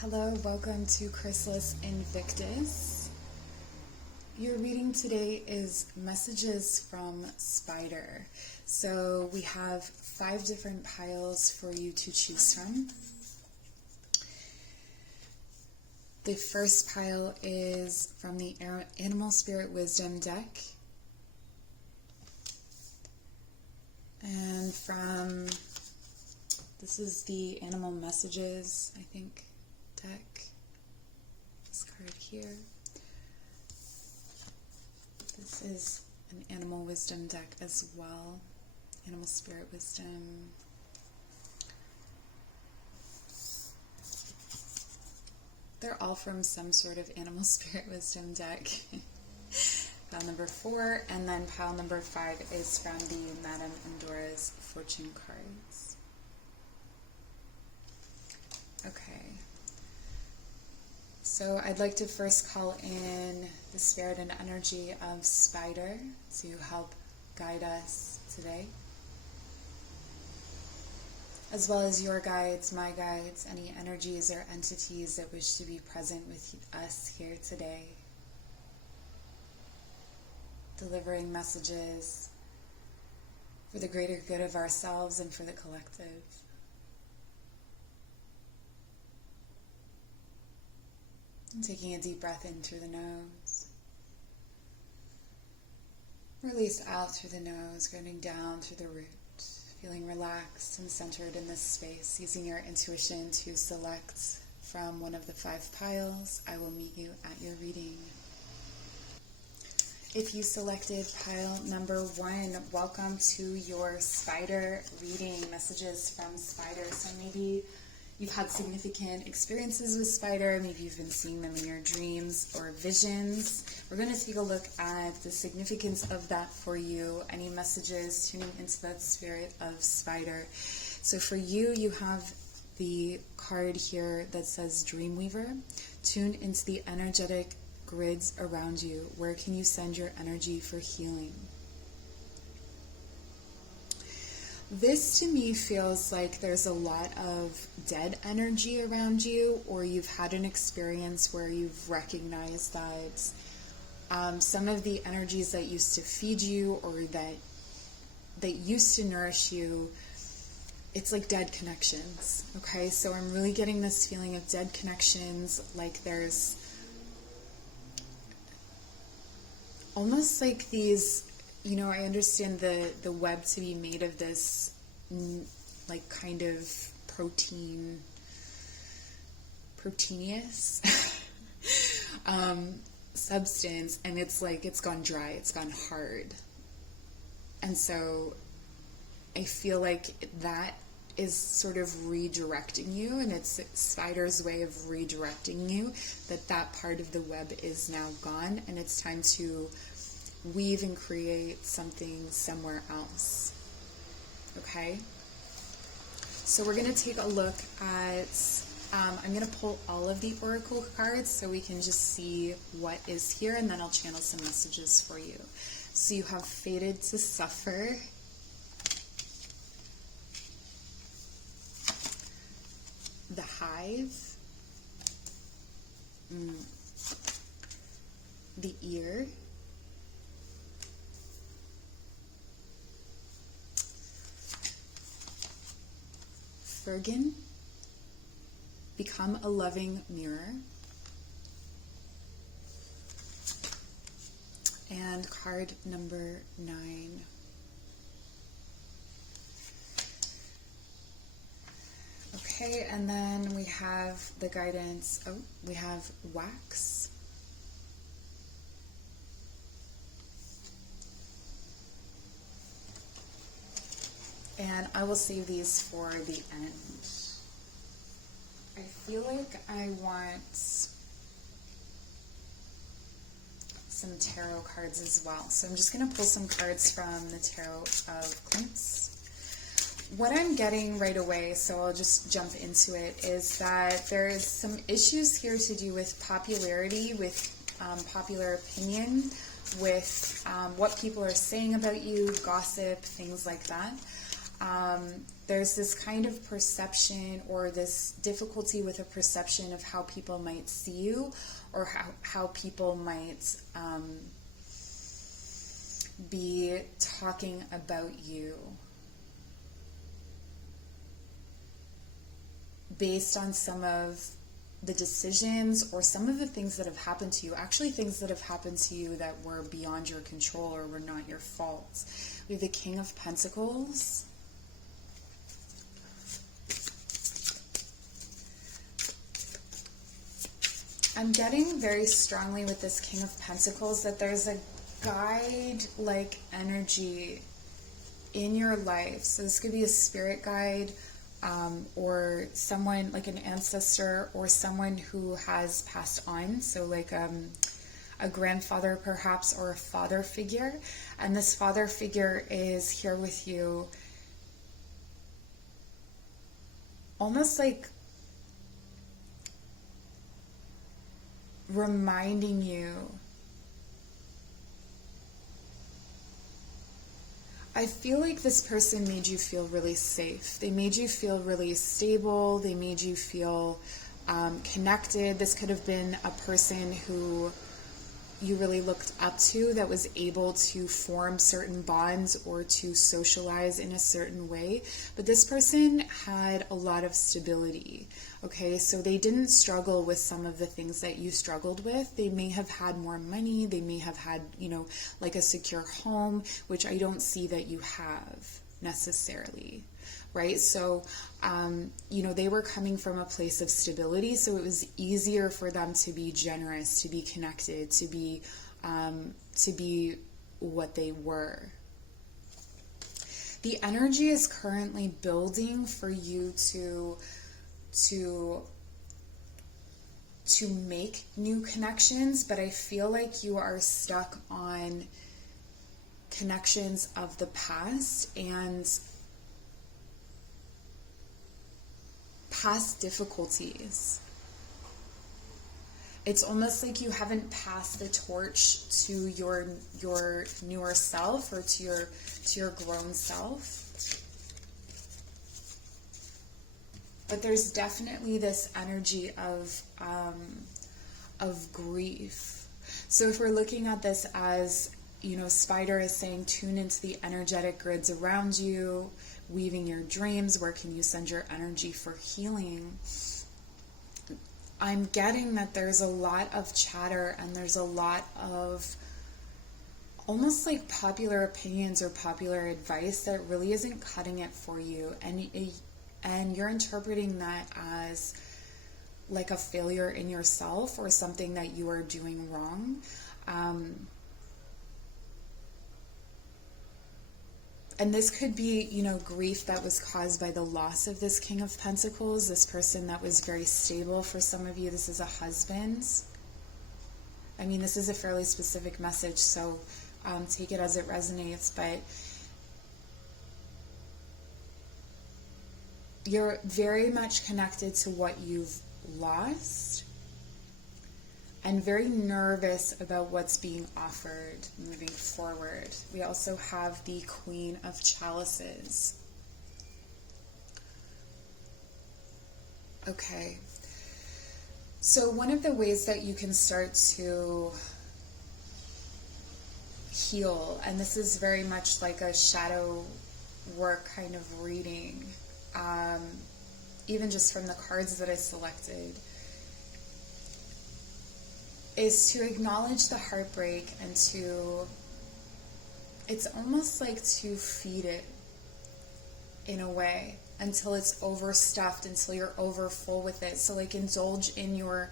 Hello, welcome to Chrysalis Invictus. Your reading today is Messages from Spider. So we have 5 different piles for you to choose from. The first pile is from the Animal Spirit Wisdom deck. And this is the Animal Messages, I think, deck. This card here. This is an Animal Wisdom deck as well. Animal Spirit Wisdom. They're all from some sort of Animal Spirit Wisdom deck. Pile number 4, and then pile number 5 is from the Madame Endora's Fortune cards. Okay. So I'd like to first call in the spirit and energy of Spider to help guide us today, as well as your guides, my guides, any energies or entities that wish to be present with us here today, delivering messages for the greater good of ourselves and for the collective. And taking a deep breath in through the nose. Release out through the nose, grounding down through the root. Feeling relaxed and centered in this space, using your intuition to select from one of the 5 piles. I will meet you at your reading. If you selected pile number 1, welcome to your Spider reading, Messages from Spider. So maybe you've had significant experiences with Spider, maybe you've been seeing them in your dreams or visions. We're going to take a look at the significance of that for you, any messages tuning into that spirit of Spider. So for you, you have the card here that says Dreamweaver. Tune into the energetic grids around you. Where can you send your energy for healing? This to me feels like there's a lot of dead energy around you, or you've had an experience where you've recognized that some of the energies that used to feed you or that used to nourish you, it's like dead connections, okay? So I'm really getting this feeling of dead connections, like there's almost like these, I understand the web to be made of this, like, kind of proteinous substance, and it's like it's gone dry, it's gone hard. And so I feel like that is sort of redirecting you, and it's Spider's way of redirecting you, that part of the web is now gone, and it's time to weave and create something somewhere else. Okay? So we're going to take a look at, I'm going to pull all of the oracle cards so we can just see what is here, and then I'll channel some messages for you. So you have Fated to Suffer, the Hive, the Ear, Fergan, Become a Loving Mirror, and card number 9. Okay, and then we have the guidance. We have Wax, and I will save these for the end. I feel like I want some tarot cards as well. So I'm just going to pull some cards from the Tarot of Clumps. What I'm getting right away, so I'll just jump into it, is that there's some issues here to do with popularity, with popular opinion, with what people are saying about you, gossip, things like that. there's this kind of perception or this difficulty with a perception of how people might see you, or how people might be talking about you based on some of the decisions or some of the things that have happened to you, actually things that have happened to you that were beyond your control or were not your fault. We have the King of Pentacles. I'm getting very strongly with this King of Pentacles that there's a guide-like energy in your life. So this could be a spirit guide, or someone like an ancestor, or someone who has passed on. So like a grandfather perhaps, or a father figure. And this father figure is here with you, almost like reminding you. I feel like this person made you feel really safe. They made you feel really stable. They made you feel connected. This could have been a person who you really looked up to, that was able to form certain bonds or to socialize in a certain way. But this person had a lot of stability. Okay, so they didn't struggle with some of the things that you struggled with. They may have had more money. They may have had, like a secure home, which I don't see that you have necessarily. Right? So, they were coming from a place of stability, so it was easier for them to be generous, to be connected, to be what they were. The energy is currently building for you to make new connections, but I feel like you are stuck on connections of the past and past difficulties. It's almost like you haven't passed the torch to your newer self, or to your grown self. But there's definitely this energy of grief. So if we're looking at this as, Spider is saying, tune into the energetic grids around you, weaving your dreams. Where can you send your energy for healing? I'm getting that there's a lot of chatter, and there's a lot of almost like popular opinions or popular advice that really isn't cutting it for you. And you're interpreting that as like a failure in yourself, or something that you are doing wrong. And this could be, grief that was caused by the loss of this King of Pentacles, this person that was very stable. For some of you, this is a husband. I mean, this is a fairly specific message, so take it as it resonates. But you're very much connected to what you've lost, and very nervous about what's being offered moving forward. We also have the Queen of Chalices. Okay. So one of the ways that you can start to heal, and this is very much like a shadow work kind of reading, even just from the cards that I selected, is to acknowledge the heartbreak, and it's almost like to feed it in a way until it's overstuffed, until you're over full with it. So like indulge in your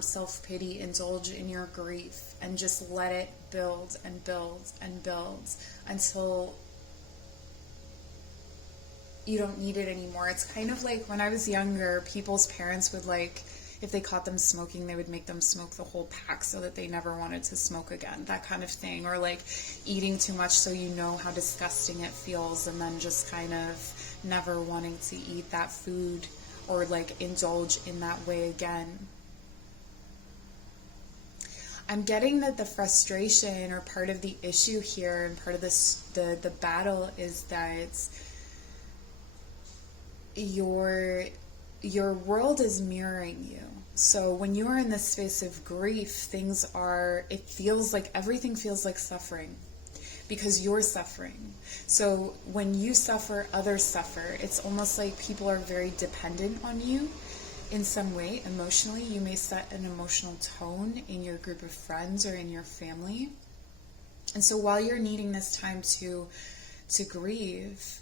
self-pity, indulge in your grief, and just let it build and build and build until you don't need it anymore. It's kind of like when I was younger, people's parents would if they caught them smoking, they would make them smoke the whole pack so that they never wanted to smoke again, that kind of thing. Or like eating too much so you know how disgusting it feels, and then just kind of never wanting to eat that food or like indulge in that way again. I'm getting that the frustration, or part of the issue here, and part of the battle, is that your world is mirroring you. So when you are in this space of grief, it feels like everything feels like suffering because you're suffering. So when you suffer, others suffer. It's almost like people are very dependent on you in some way emotionally. You may set an emotional tone in your group of friends or in your family. And so while you're needing this time to grieve,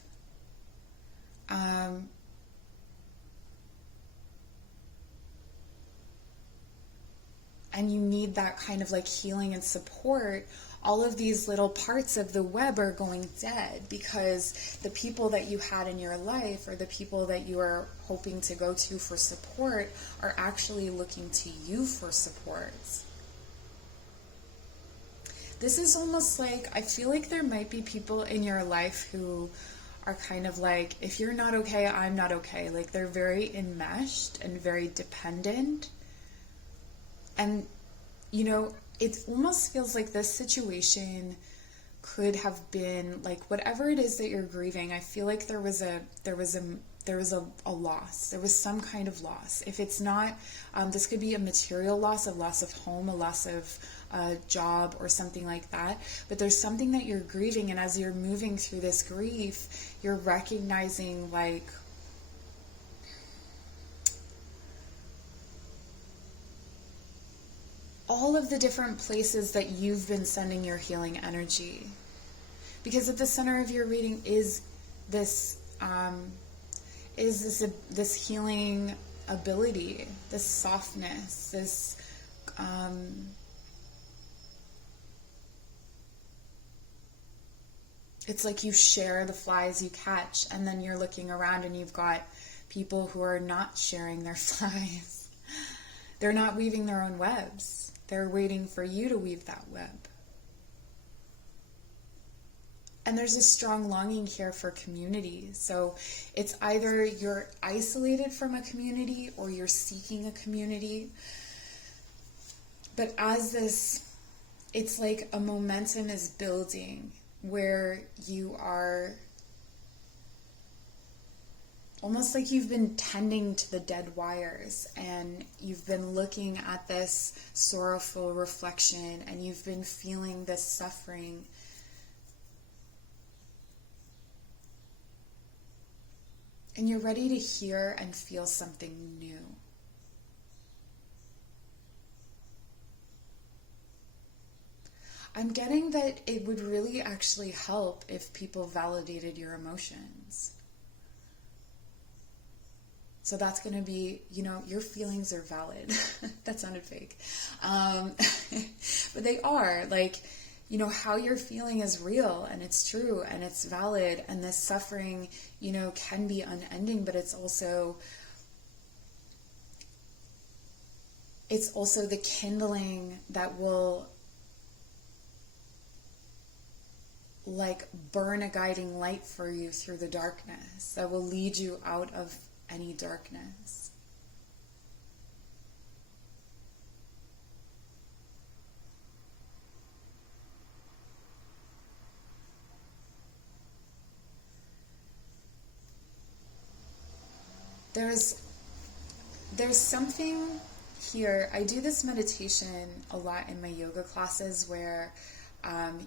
and you need that kind of like healing and support, all of these little parts of the web are going dead because the people that you had in your life or the people that you are hoping to go to for support are actually looking to you for support. This is almost like, I feel like there might be people in your life who are kind of like, if you're not okay, I'm not okay. Like they're very enmeshed and very dependent. And, you know, it almost feels like this situation could have been like whatever it is that you're grieving. I feel like there was a loss. There was some kind of loss. If it's not, this could be a material loss, a loss of home, a loss of job or something like that. But there's something that you're grieving, and as you're moving through this grief, you're recognizing like all of the different places that you've been sending your healing energy. Because at the center of your reading is this healing ability, this softness, this it's like you share the flies you catch, and then you're looking around and you've got people who are not sharing their flies. They're not weaving their own webs. They're waiting for you to weave that web. And there's a strong longing here for community. So it's either you're isolated from a community or you're seeking a community. But as this, it's like a momentum is building where you are almost like you've been tending to the dead wires, and you've been looking at this sorrowful reflection, and you've been feeling this suffering. And you're ready to hear and feel something new. I'm getting that it would really actually help if people validated your emotions. So that's going to be, you know, your feelings are valid. That sounded fake. But they are. Like, you know, how you're feeling is real, and it's true, and it's valid. And this suffering, you know, can be unending, but it's also the kindling that will like burn a guiding light for you through the darkness, that will lead you out of any darkness. There's something here. I do this meditation a lot in my yoga classes where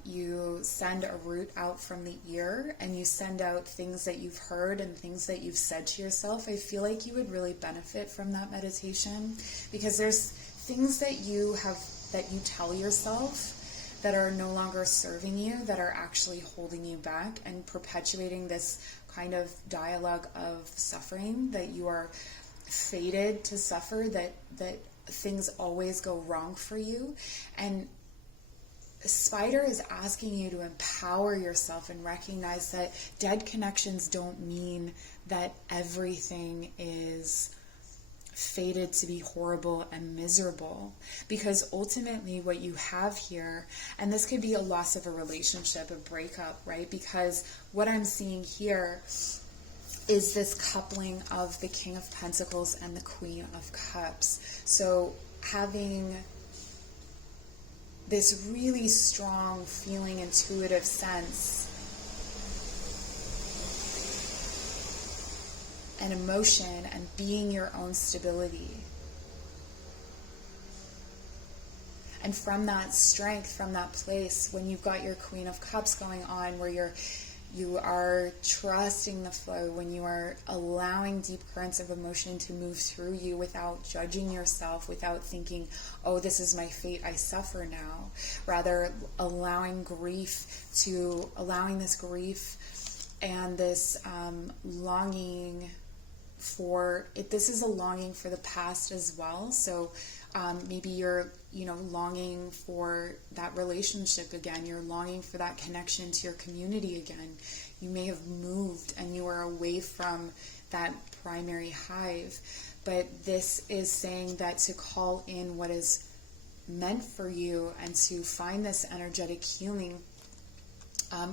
you send a root out from the ear, and you send out things that you've heard and things that you've said to yourself. I feel like you would really benefit from that meditation, because there's things that you tell yourself that are no longer serving you, that are actually holding you back and perpetuating this kind of dialogue of suffering, that you are fated to suffer, that things always go wrong for you. And Spider is asking you to empower yourself and recognize that dead connections don't mean that everything is fated to be horrible and miserable. Because ultimately what you have here, and this could be a loss of a relationship, a breakup, right? Because what I'm seeing here is this coupling of the King of Pentacles and the Queen of Cups. So having this really strong feeling, intuitive sense, and emotion and being your own stability. And from that strength, from that place, when you've got your Queen of Cups going on, where you are trusting the flow, when you are allowing deep currents of emotion to move through you without judging yourself, without thinking, oh, this is my fate, I suffer now. Rather, allowing this grief and this longing for it. This is a longing for the past as well. So maybe you're, longing for that relationship again. You're longing for that connection to your community again. You may have moved and you are away from that primary hive. But this is saying that to call in what is meant for you and to find this energetic healing,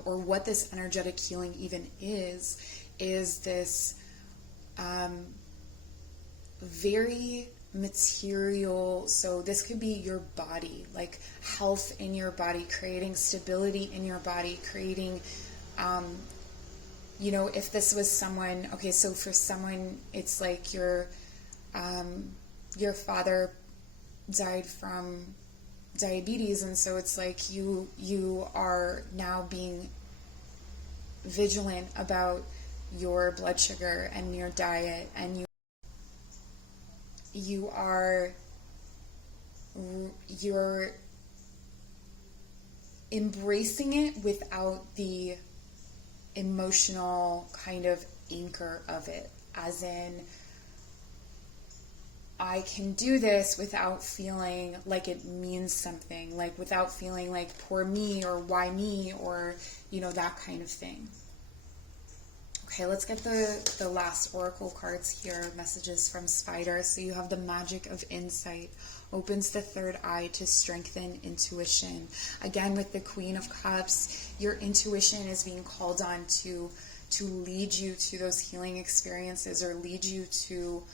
or what this energetic healing even is this very material. So this could be your body, like health in your body, creating stability in your body, creating, if this was someone, okay, so for someone, it's like your father died from diabetes, and so it's like you are now being vigilant about your blood sugar and your diet, and you're embracing it without the emotional kind of anchor of it, as in, I can do this without feeling like it means something, like without feeling like poor me or why me, or that kind of thing. Okay, let's get the last oracle cards here, messages from Spider. So you have the magic of insight, opens the third eye to strengthen intuition. Again, with the Queen of Cups, your intuition is being called on to lead you to those healing experiences, or lead you to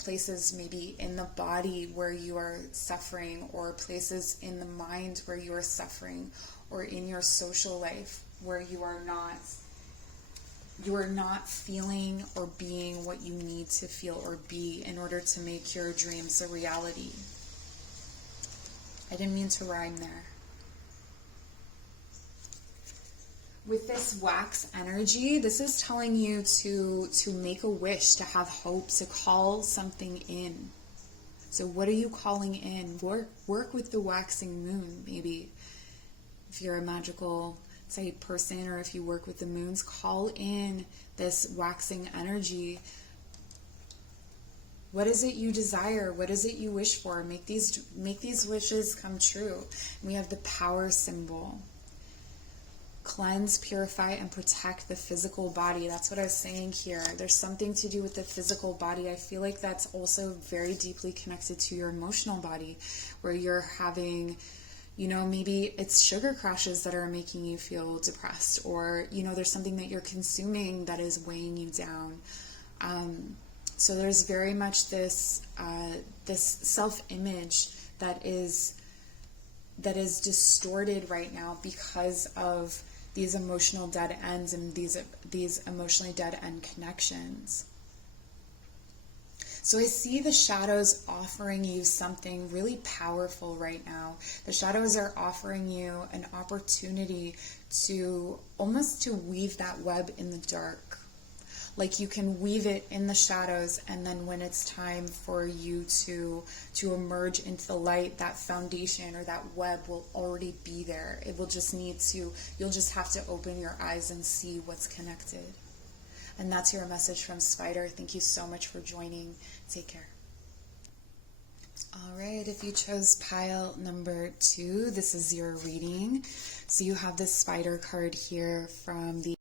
places maybe in the body where you are suffering, or places in the mind where you are suffering, or in your social life where you are not feeling or being what you need to feel or be in order to make your dreams a reality. I didn't mean to rhyme there. With this wax energy, this is telling you to make a wish, to have hope, to call something in. So what are you calling in? Work with the waxing moon, maybe. If you're a magical type person, or if you work with the moons, call in this waxing energy. What is it you desire? What is it you wish for? Make these wishes come true. And we have the power symbol. Cleanse, purify, and protect the physical body. That's what I was saying here. There's something to do with the physical body. I feel like that's also very deeply connected to your emotional body, where you're having, maybe it's sugar crashes that are making you feel depressed, or, there's something that you're consuming that is weighing you down. So there's very much this self-image that is distorted right now because of these emotional dead ends and these emotionally dead end connections. So I see the shadows offering you something really powerful right now. The shadows are offering you an opportunity to weave that web in the dark. Like you can weave it in the shadows, and then when it's time for you to emerge into the light, that foundation or that web will already be there. You'll just have to open your eyes and see what's connected. And that's your message from Spider. Thank you so much for joining. Take care. All right, if you chose pile number 2, this is your reading. So you have this Spider card here from the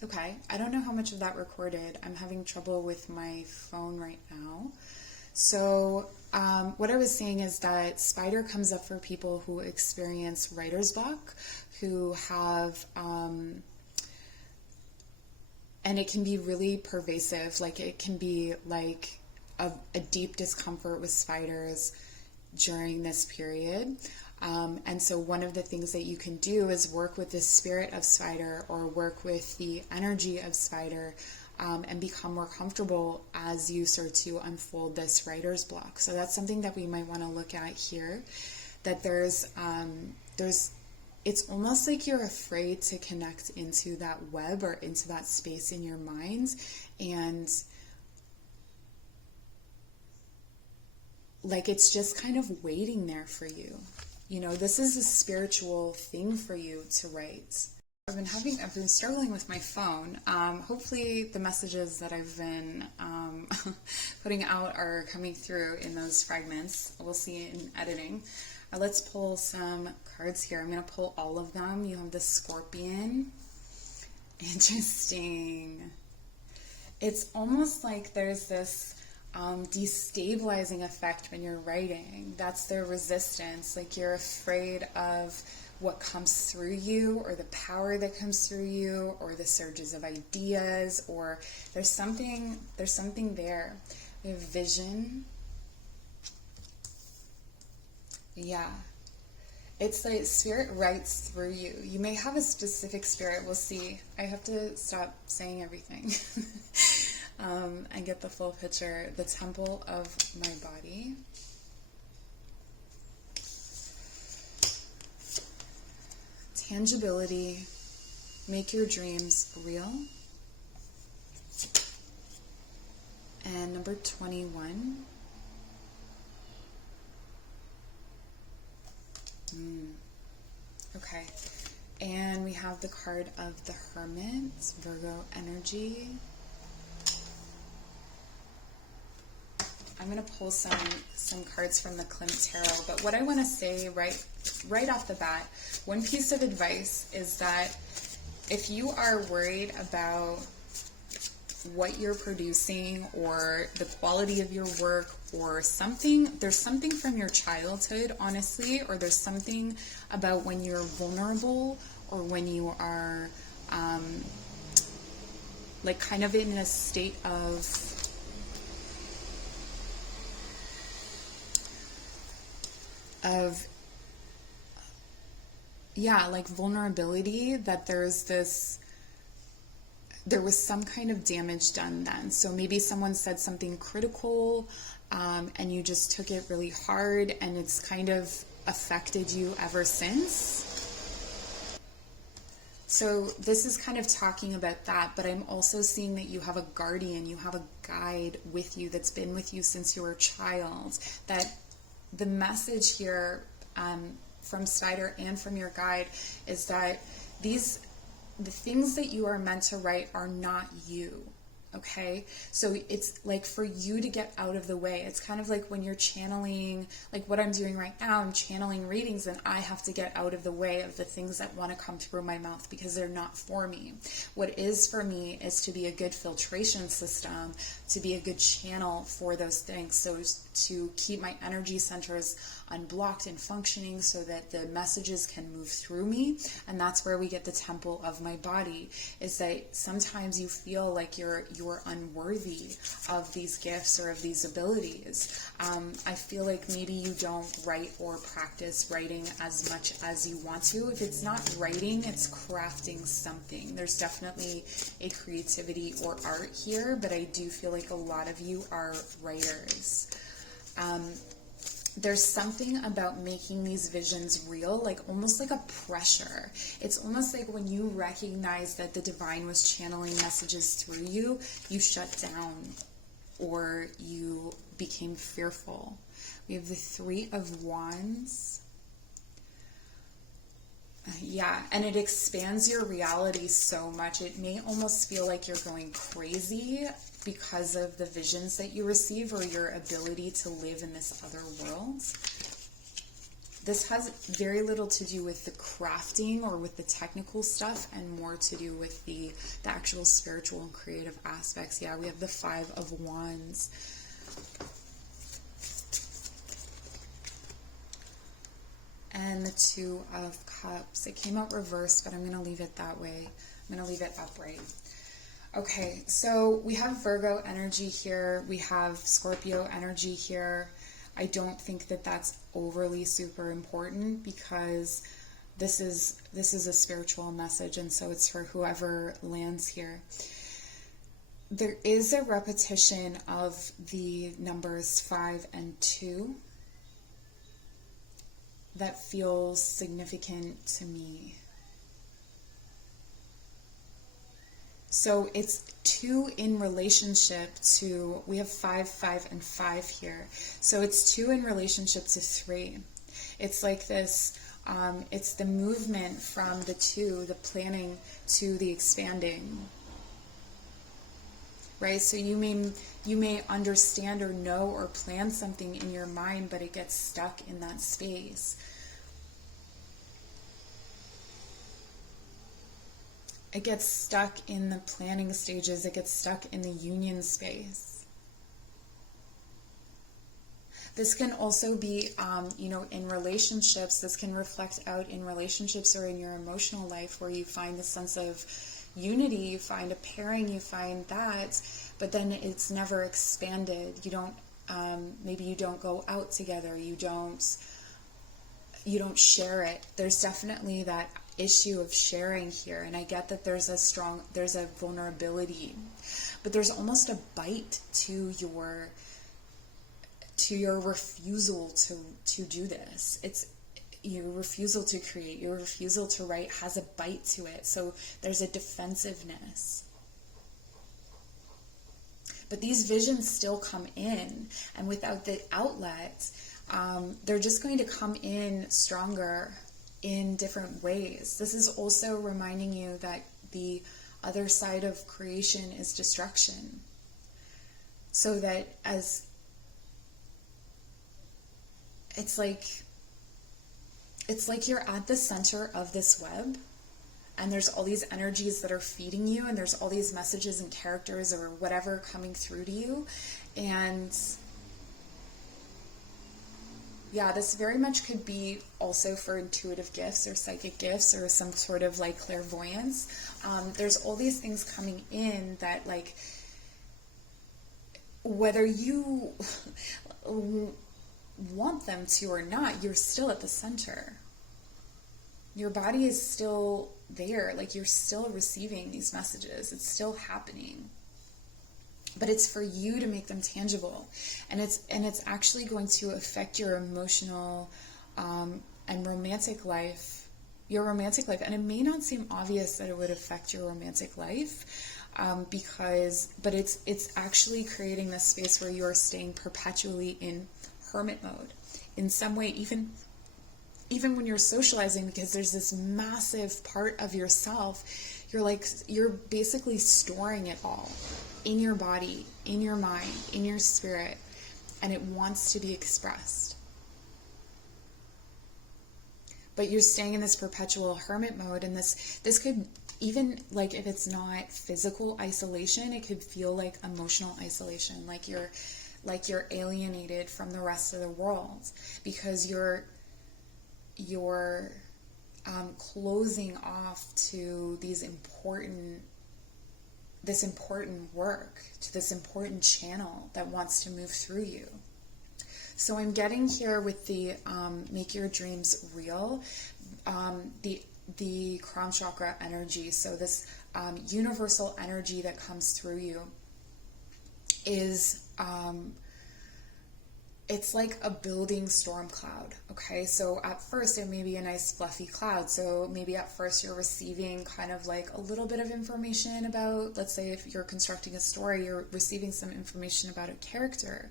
Okay, I don't know how much of that recorded. I'm having trouble with my phone right now. So what I was saying is that Spider comes up for people who experience writer's block, who have, and it can be really pervasive. Like it can be like a deep discomfort with spiders during this period. And so one of the things that you can do is work with the spirit of spider or work with the energy of spider, and become more comfortable as you start to unfold this writer's block. So that's something that we might want to look at here, that there's it's almost like you're afraid to connect into that web or into that space in your mind, and like it's just kind of waiting there for you. You know, this is a spiritual thing for you to write. I've been struggling with my phone. Hopefully the messages that I've been putting out are coming through in those fragments. We'll see in editing. Let's pull some cards here. I'm going to pull all of them. You have the Scorpion. Interesting. It's almost like there's this destabilizing effect when you're writing. That's their resistance. Like you're afraid of what comes through you, or the power that comes through you, or the surges of ideas, or there's something there. We have vision. Yeah. It's like spirit writes through you. You may have a specific spirit. We'll see. I have to stop saying everything and get the full picture. The temple of my body. Tangibility. Make your dreams real. And number 21. Okay. And we have the card of the Hermit, Virgo energy. I'm going to pull some cards from the Klimt Tarot, but what I want to say right off the bat, one piece of advice is that if you are worried about what you're producing or the quality of your work or something, there's something from your childhood, honestly, or there's something about when you're vulnerable or when you are like kind of in a state of like vulnerability, that there was some kind of damage done then. So maybe someone said something critical, and you just took it really hard, and it's kind of affected you ever since. So this is kind of talking about that, but I'm also seeing that you have a guardian, you have a guide with you that's been with you since you were a child. That the message here from Spider and from your guide is that the things that you are meant to write are not you. Okay, so it's like for you to get out of the way. It's kind of like when you're channeling, like what I'm doing right now, I'm channeling readings, and I have to get out of the way of the things that want to come through my mouth because they're not for me. What is for me is to be a good filtration system, to be a good channel for those things, so to keep my energy centers unblocked and functioning so that the messages can move through me. And that's where we get the temple of my body, is that sometimes you feel like you're unworthy of these gifts or of these abilities. I feel like maybe you don't write or practice writing as much as you want to. If it's not writing, it's crafting something. There's definitely a creativity or art here, but I do feel like a lot of you are writers. There's something about making these visions real, like almost like a pressure. It's almost like when you recognize that the divine was channeling messages through you, you shut down or you became fearful. We have the Three of Wands. Yeah, and it expands your reality so much. It may almost feel like you're going crazy because of the visions that you receive or your ability to live in this other world. This has very little to do with the crafting or with the technical stuff and more to do with the actual spiritual and creative aspects. Yeah, we have the Five of Wands. And the Two of Cups. It came out reversed, but I'm going to leave it that way. I'm going to leave it upright. Okay, so we have Virgo energy here. We have Scorpio energy here. I don't think that that's overly super important, because this is a spiritual message, and so it's for whoever lands here. There is a repetition of the numbers 5 and 2 that feels significant to me. So it's 2 in relationship to, we have 5, 5, and 5 here. So it's 2 in relationship to 3. It's like this, it's the movement from the 2, the planning, to the expanding. Right? So you may understand or know or plan something in your mind, but it gets stuck in that space. It gets stuck in the planning stages. It gets stuck in the union space. This can also be, in relationships. This can reflect out in relationships or in your emotional life, where you find the sense of unity, you find a pairing, you find that, but then it's never expanded. You don't, maybe you don't go out together. You don't share it. There's definitely that issue of sharing here, and I get that there's a vulnerability, but there's almost a bite to your refusal to do this. It's your refusal to create, your refusal to write has a bite to it. So there's a defensiveness. But these visions still come in, and without the outlet, they're just going to come in stronger in different ways. This is also reminding you that the other side of creation is destruction. So that as it's like you're at the center of this web, and there's all these energies that are feeding you, and there's all these messages and characters or whatever coming through to you. And yeah, this very much could be also for intuitive gifts or psychic gifts or some sort of like clairvoyance. There's all these things coming in that, like, whether you want them to or not, you're still at the center. Your body is still there, like you're still receiving these messages. It's still happening. But it's for you to make them tangible, and it's actually going to affect your emotional and romantic life, and it may not seem obvious that it would affect your romantic life, but it's actually creating this space where you are staying perpetually in hermit mode in some way, even when you're socializing, because there's this massive part of yourself. You're basically storing it all in your body, in your mind, in your spirit, and it wants to be expressed. But you're staying in this perpetual hermit mode, and this could, even like if it's not physical isolation, it could feel like emotional isolation, like you're alienated from the rest of the world, because you're closing off to this important work, to this important channel that wants to move through you. So I'm getting here with the make your dreams real, the crown chakra energy. So this universal energy that comes through you is it's like a building storm cloud, okay? So at first it may be a nice fluffy cloud. So maybe at first you're receiving kind of like a little bit of information about, let's say if you're constructing a story, you're receiving some information about a character.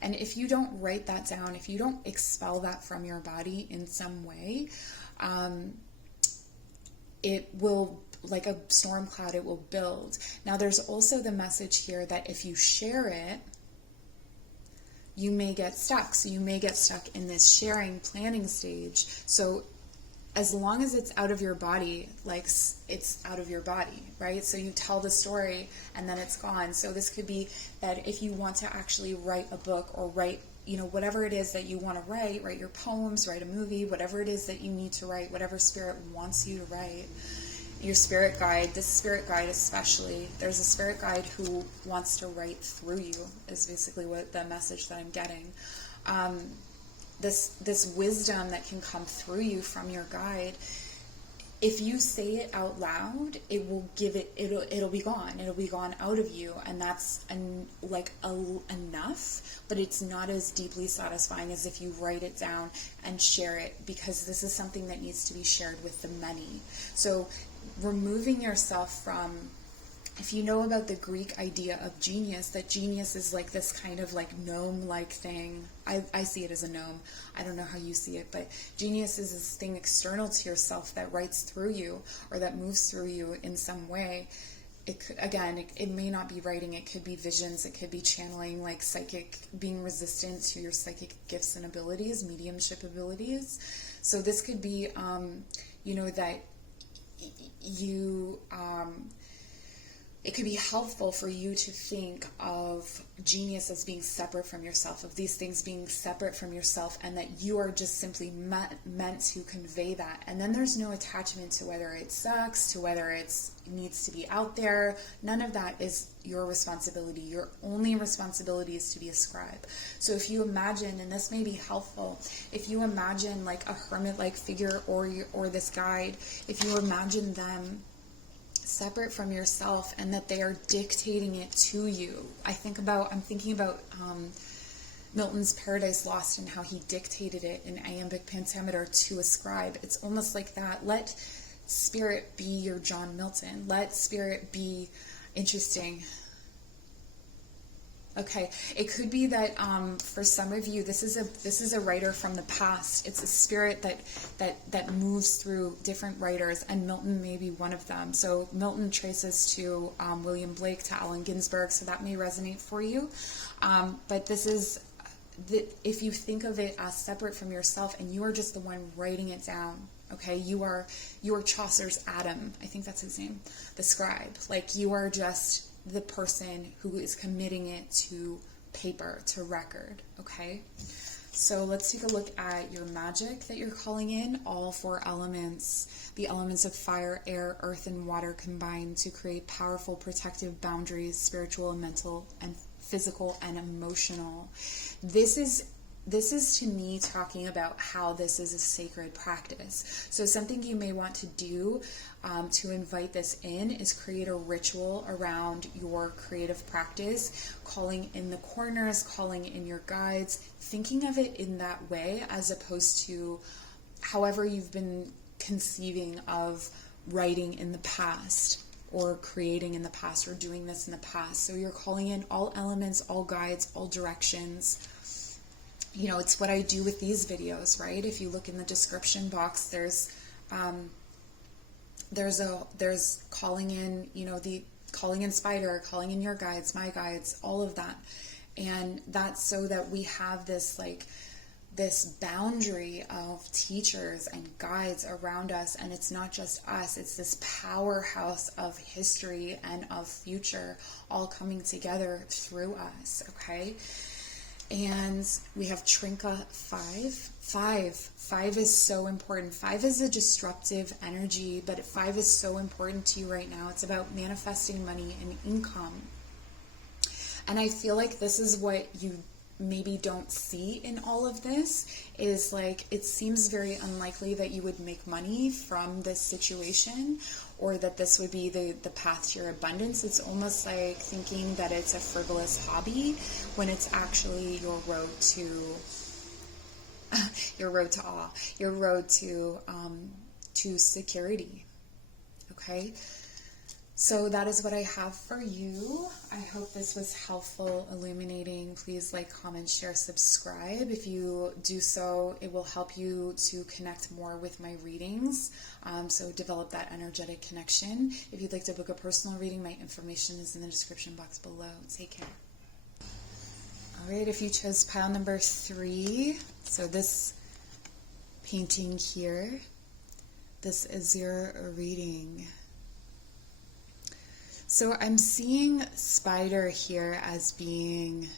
And if you don't write that down, if you don't expel that from your body in some way, it will, like a storm cloud, it will build. Now there's also the message here that if you share it, you may get stuck. So you may get stuck in this sharing, planning stage. So as long as it's out of your body, like it's out of your body, right? So you tell the story and then it's gone. So this could be that if you want to actually write a book or write, whatever it is that you want to write your poems, write a movie, whatever it is that you need to write, whatever spirit wants you to write, your spirit guide, this spirit guide especially, there's a spirit guide who wants to write through you, is basically what the message that I'm getting. this wisdom that can come through you from your guide. If you say it out loud, it will it'll be gone. It'll be gone out of you, and that's enough, but it's not as deeply satisfying as if you write it down and share it, because this is something that needs to be shared with the many. So removing yourself from, if you know about the Greek idea of genius, that genius is like this kind of like gnome-like thing. I see it as a gnome. I don't know how you see it, but genius is this thing external to yourself that writes through you or that moves through you in some way. It could, again, it may not be writing. It could be visions. It could be channeling, like psychic, being resistant to your psychic gifts and abilities, mediumship abilities. So this could be, that you... it could be helpful for you to think of genius as being separate from yourself, of these things being separate from yourself, and that you are just simply meant to convey that. And then there's no attachment to whether it sucks, to whether it needs to be out there. None of that is your responsibility. Your only responsibility is to be a scribe. So if you imagine, and this may be helpful, if you imagine like a hermit-like figure or this guide, if you imagine them separate from yourself and that they are dictating it to you. I'm thinking about Milton's Paradise Lost and how he dictated it in iambic pentameter to a scribe. It's almost like that. Let spirit be your John Milton. Let spirit be interesting. Okay, it could be that for some of you, this is a writer from the past. It's a spirit that moves through different writers, and Milton may be one of them. So Milton traces to William Blake, to Allen Ginsberg, so that may resonate for you. But this is, if you think of it as separate from yourself, and you are just the one writing it down. Okay, you are Chaucer's Adam. I think that's his name, the scribe. Like, you are just the person who is committing it to paper, to record. Okay, so let's take a look at your magic that you're calling in. All four elements, the elements of fire, air, earth, and water combine to create powerful protective boundaries, spiritual and mental and physical and emotional. This is to me talking about how this is a sacred practice. So something you may want to do to invite this in is create a ritual around your creative practice, calling in the corners, calling in your guides, thinking of it in that way, as opposed to however you've been conceiving of writing in the past, or creating in the past, or doing this in the past. So you're calling in all elements, all guides, all directions. You know, it's what I do with these videos, right? If you look in the description box, there's calling in, the calling in spider, calling in your guides, my guides, all of that. And that's so that we have this boundary of teachers and guides around us, and it's not just us, it's this powerhouse of history and of future all coming together through us. Okay, and we have Trinka 5. 5 is so important. 5 is a disruptive energy, but 5 is so important to you right now. It's about manifesting money and income. And I feel like this is what you maybe don't see in all of this, is like, it seems very unlikely that you would make money from this situation, or that this would be the path to your abundance. It's almost like thinking that it's a frivolous hobby when it's actually your road to awe, your road to security. Okay, so that is what I have for you. I hope this was helpful, illuminating. Please like, comment, share, subscribe. If you do so, it will help you to connect more with my readings. So develop that energetic connection. If you'd like to book a personal reading, my information is in the description box below. Take care. All right, if you chose pile number 3, so this painting here, this is your reading. So I'm seeing spider here as being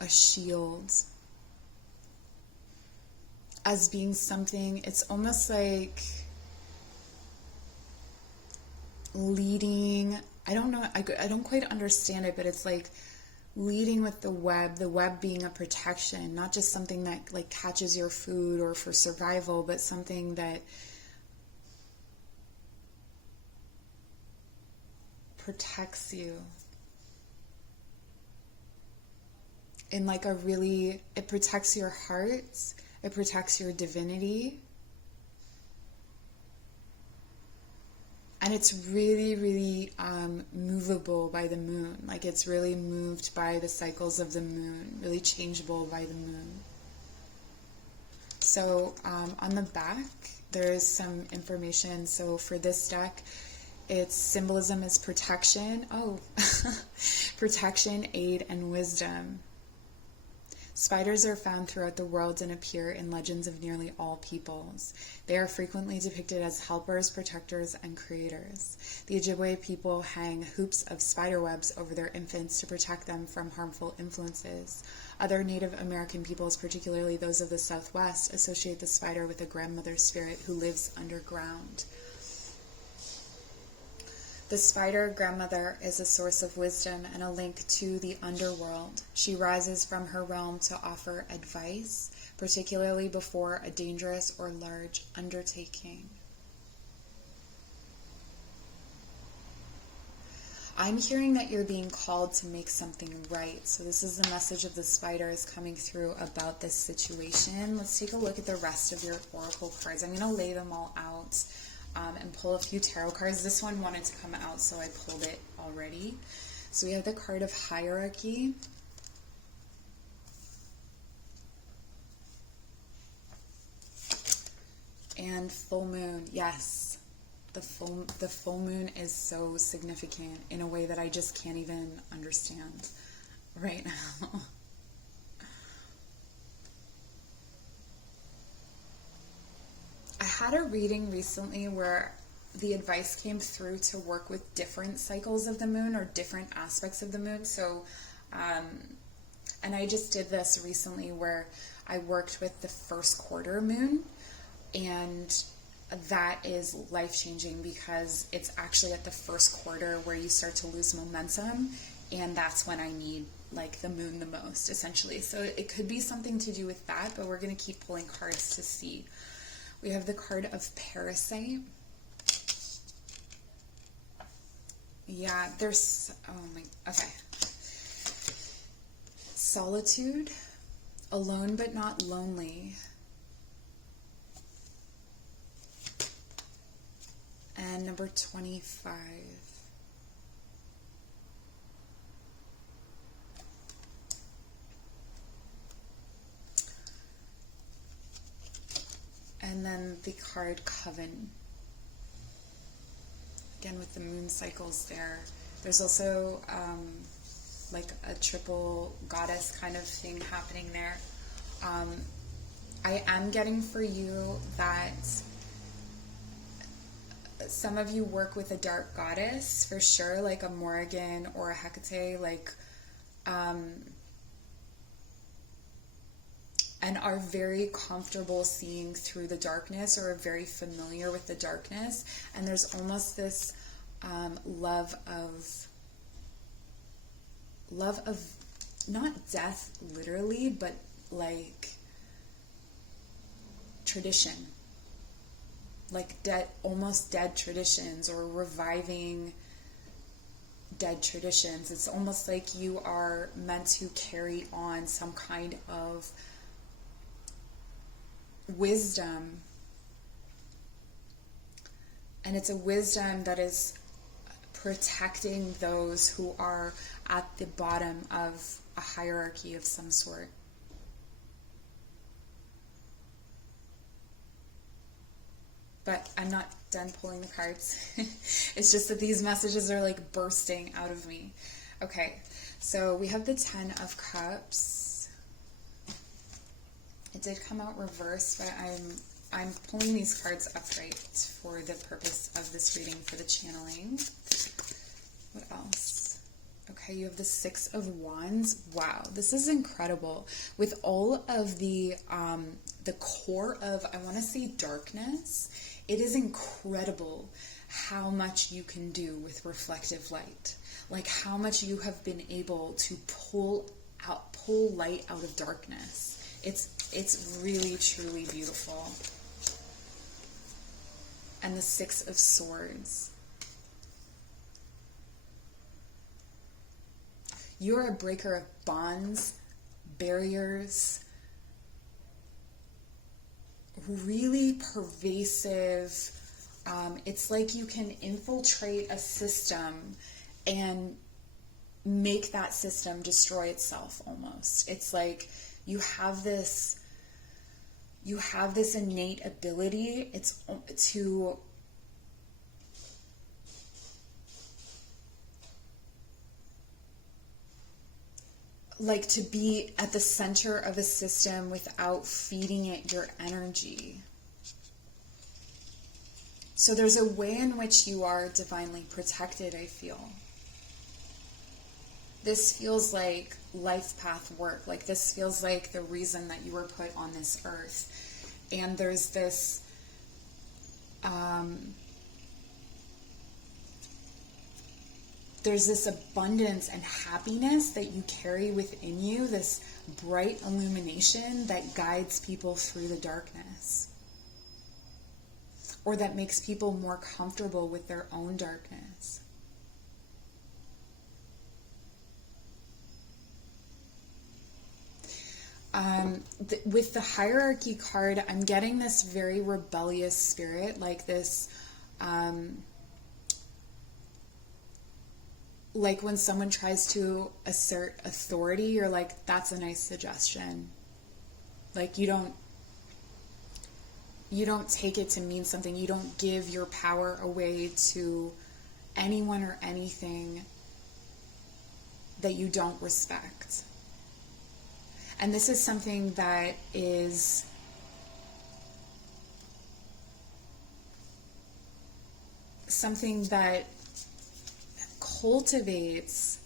a shield, as being something, it's almost like leading, I don't know, I don't quite understand it, but it's like leading with the web being a protection, not just something that like catches your food or for survival, but something that protects you in like a really, it protects your heart, it protects your divinity. And it's really, really movable by the moon. Like it's really moved by the cycles of the moon, really changeable by the moon. So on the back, there is some information. So for this deck, its symbolism is protection. Oh, protection, aid, and wisdom. Spiders are found throughout the world and appear in legends of nearly all peoples. They are frequently depicted as helpers, protectors, and creators. The Ojibwe people hang hoops of spider webs over their infants to protect them from harmful influences. Other Native American peoples, particularly those of the Southwest, associate the spider with a grandmother spirit who lives underground. The spider grandmother is a source of wisdom and a link to the underworld. She rises from her realm to offer advice, particularly before a dangerous or large undertaking. I'm hearing that you're being called to make something right. So this is the message of the spiders coming through about this situation. Let's take a look at the rest of your oracle cards. I'm going to lay them all out. And pull a few tarot cards. This one wanted to come out, so I pulled it already. So we have the card of hierarchy. And full moon. Yes, the full moon is so significant in a way that I just can't even understand right now. I had a reading recently where the advice came through to work with different cycles of the moon or different aspects of the moon. So, and I just did this recently where I worked with the first quarter moon, and that is life-changing because it's actually at the first quarter where you start to lose momentum, and that's when I need like the moon the most, essentially. So it could be something to do with that, but we're going to keep pulling cards to see. We have the card of parasite. Yeah, there's, okay. Solitude, alone but not lonely. And number 25. And then the card Coven. Again, with the moon cycles there. There's also like a triple goddess kind of thing happening there. I am getting for you that some of you work with a dark goddess for sure, like a Morrigan or a Hecate, like and are very comfortable seeing through the darkness or are very familiar with the darkness. And there's almost this love of not death literally, but like tradition, like dead, almost dead traditions, or reviving dead traditions. It's almost like you are meant to carry on some kind of wisdom, and it's a wisdom that is protecting those who are at the bottom of a hierarchy of some sort. But I'm not done pulling the cards. It's just that these messages are like bursting out of me. Okay, so we have the 10 of Cups. It did come out reversed, but I'm pulling these cards upright for the purpose of this reading, for the channeling. What else? Okay, you have the 6 of Wands. Wow, this is incredible. With all of the core of, I want to say, darkness, it is incredible how much you can do with reflective light. Like how much you have been able to pull light out of darkness. It's really, truly beautiful. And the Six of Swords. You're a breaker of bonds, barriers, really pervasive. It's like you can infiltrate a system and make that system destroy itself almost. It's like you have this innate ability. It's to like to be at the center of a system without feeding it your energy. So there's a way in which you are divinely protected, I feel. This feels like life path work. Like this feels like the reason that you were put on this earth. And there's this abundance and happiness that you carry within you, this bright illumination that guides people through the darkness, or that makes people more comfortable with their own darkness. With the hierarchy card, I'm getting this very rebellious spirit, like this, like when someone tries to assert authority, you're like, that's a nice suggestion. Like you don't take it to mean something. You don't give your power away to anyone or anything that you don't respect. And this is something that is something that cultivates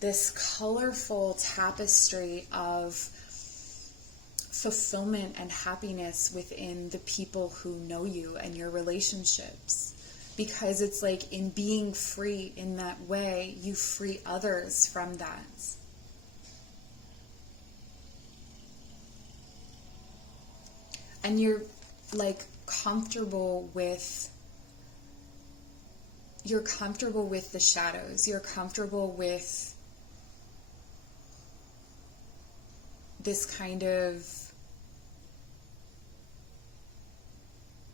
this colorful tapestry of fulfillment and happiness within the people who know you and your relationships. Because it's like in being free in that way, you free others from that. And you're like comfortable with the shadows. You're comfortable with this kind of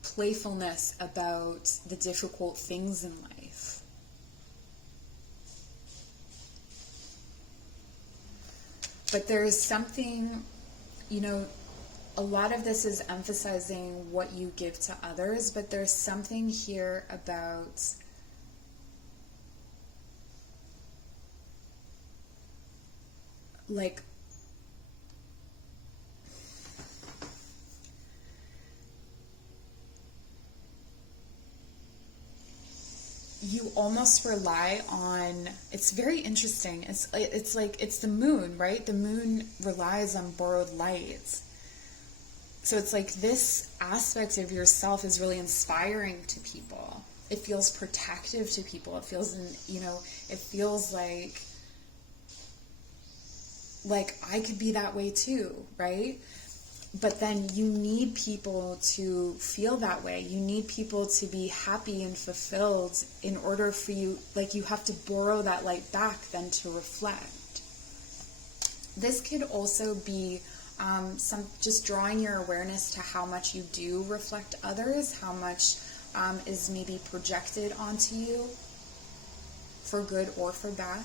playfulness about the difficult things in life. But there is something, a lot of this is emphasizing what you give to others, but there's something here about like you almost rely on, it's very interesting. It's like, it's the moon, right? The moon relies on borrowed light. So it's like this aspect of yourself is really inspiring to people. It feels protective to people. It feels, it feels like I could be that way too, right? But then you need people to feel that way. You need people to be happy and fulfilled in order for you, like you have to borrow that light back then to reflect. This could also be just drawing your awareness to how much you do reflect others, how much is maybe projected onto you for good or for bad.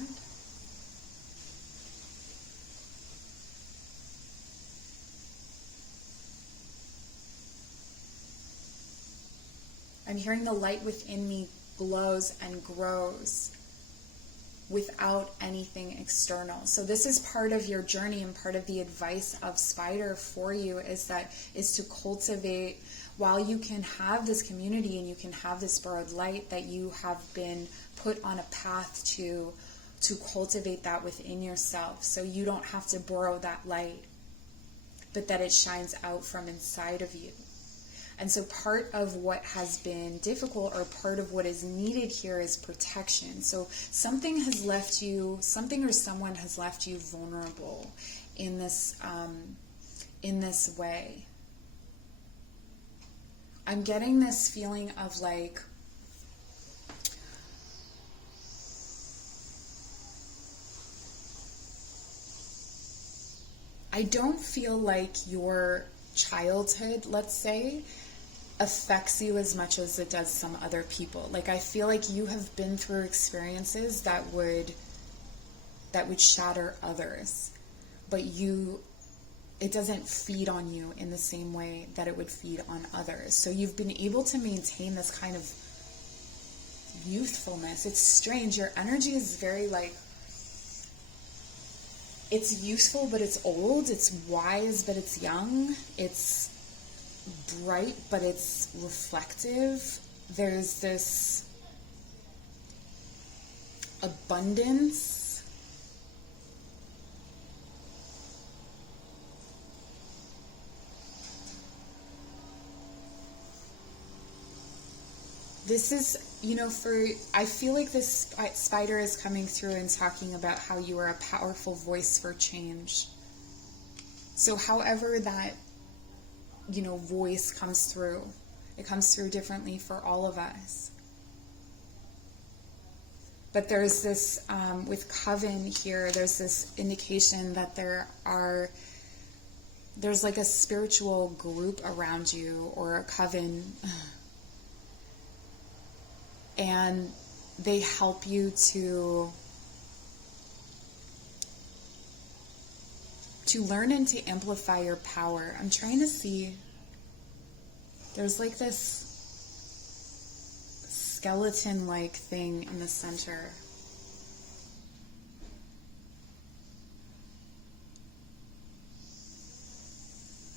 I'm hearing the light within me glows and grows without anything external. So this is part of your journey, and part of the advice of Spider for you is to cultivate, while you can have this community and you can have this borrowed light, that you have been put on a path to cultivate that within yourself. So you don't have to borrow that light, but that it shines out from inside of you. And so part of what has been difficult, or part of what is needed here, is protection. So something has left you, something or someone has left you vulnerable in this way. I'm getting this feeling of like, I don't feel like your childhood, let's say, affects you as much as it does some other people. Like, I feel like you have been through experiences that would shatter others, but it doesn't feed on you in the same way that it would feed on others. So you've been able to maintain this kind of youthfulness. It's strange. Your energy is very like, it's youthful, but it's old. It's wise, but it's young. It's bright, but it's reflective. There's this abundance. This is, I feel like this spider is coming through and talking about how you are a powerful voice for change. So however that, voice comes through, it comes through differently for all of us. But there's this, with Coven here, there's this indication that there's like a spiritual group around you, or a coven, and they help you to learn and to amplify your power. I'm trying to see, there's like this skeleton-like thing in the center.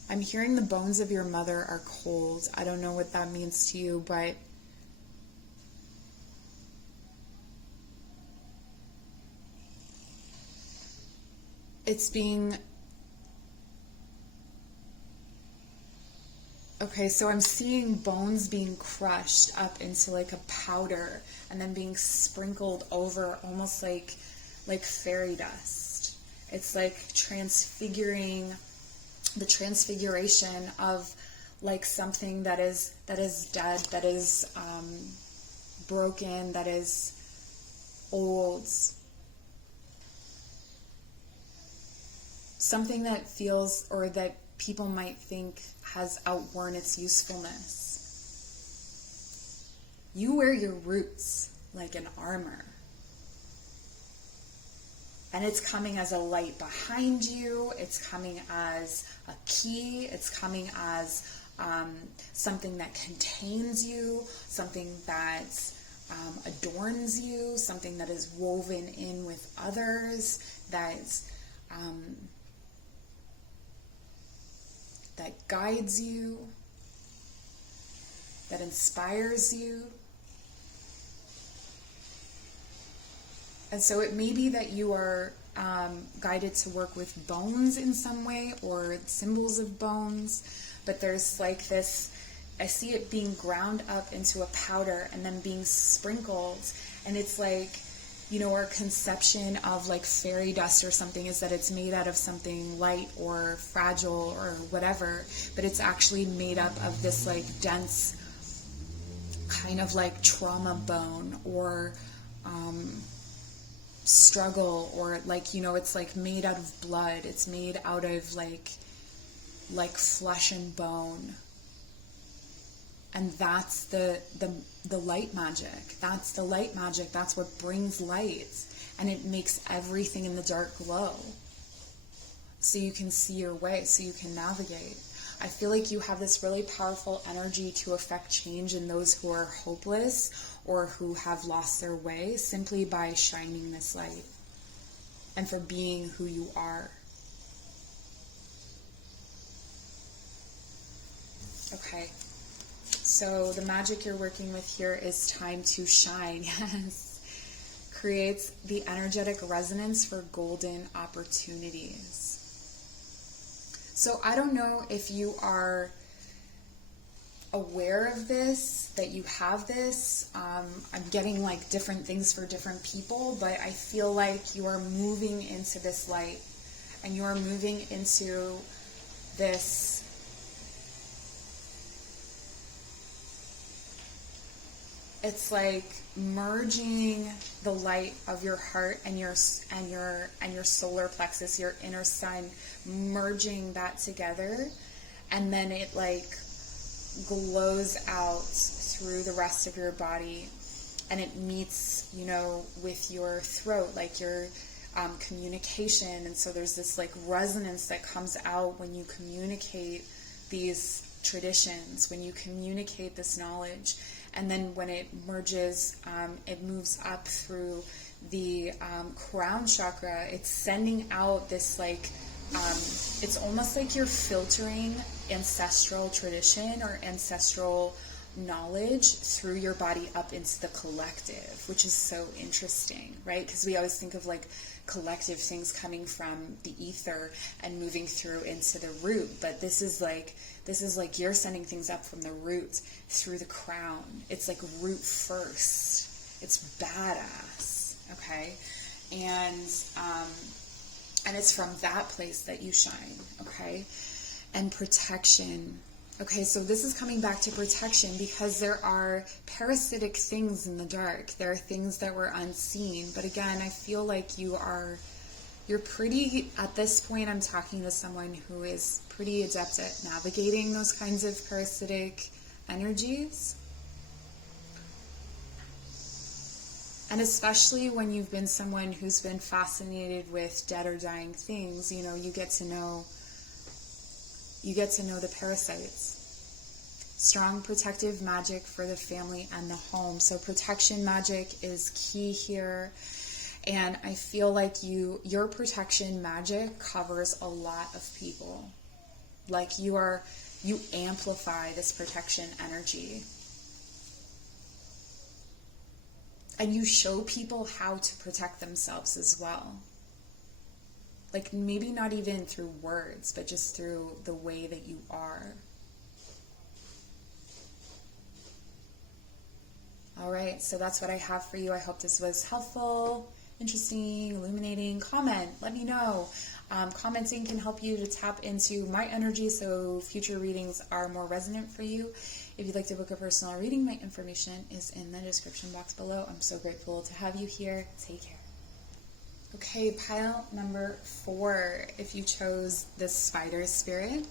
I'm hearing the bones of your mother are cold. I don't know what that means to you, but it's being... Okay, so I'm seeing bones being crushed up into like a powder and then being sprinkled over, almost like fairy dust. It's like transfiguring, the transfiguration of like something that is dead, that is broken, that is old. Something that feels, or that people might think has outworn its usefulness. You wear your roots like an armor. And it's coming as a light behind you. It's coming as a key. It's coming as something that contains you, something that adorns you, something that is woven in with others, that guides you, that inspires you. And so it may be that you are guided to work with bones in some way, or symbols of bones, but there's like this, I see it being ground up into a powder and then being sprinkled, and it's like, our conception of like fairy dust or something is that it's made out of something light or fragile or whatever, but it's actually made up of this like dense kind of like trauma bone, or struggle, or like, it's like made out of blood. It's made out of like flesh and bone. And that's the light magic. That's the light magic. That's what brings light. And it makes everything in the dark glow. So you can see your way, so you can navigate. I feel like you have this really powerful energy to affect change in those who are hopeless or who have lost their way, simply by shining this light and for being who you are. Okay. So the magic you're working with here is time to shine. Yes. Creates the energetic resonance for golden opportunities. So I don't know if you are aware of this, that you have this. I'm getting like different things for different people, but I feel like you are moving into this light, and you are moving into this it's like merging the light of your heart and your solar plexus, your inner sun, merging that together, and then it like glows out through the rest of your body, and it meets, you know, with your throat, like your communication. And so there's this like resonance that comes out when you communicate these traditions, when you communicate this knowledge. And then when it merges, it moves up through the crown chakra. It's sending out this like, it's almost like you're filtering ancestral tradition or ancestral knowledge through your body up into the collective, which is so interesting, right? Because we always think of like collective things coming from the ether and moving through into the root, but this is like you're sending things up from the root through the crown. It's like root first. It's badass, okay? And it's from that place that you shine, okay? And protection. Okay, so this is coming back to protection, because there are parasitic things in the dark. There are things that were unseen. But again, I feel like you're pretty, at this point, I'm talking to someone who is pretty adept at navigating those kinds of parasitic energies. And especially when you've been someone who's been fascinated with dead or dying things, you know, you get to know the parasites. Strong protective magic for the family and the home. So protection magic is key here. And I feel like your protection magic covers a lot of people. Like you amplify this protection energy. And you show people how to protect themselves as well. Like maybe not even through words, but just through the way that you are. All right, so that's what I have for you. I hope this was helpful, interesting, illuminating. Comment, let me know. Commenting can help you to tap into my energy so future readings are more resonant for you. If you'd like to book a personal reading, my information is in the description box below. I'm so grateful to have you here. Take care. Okay, pile number 4. If you chose the spider spirit,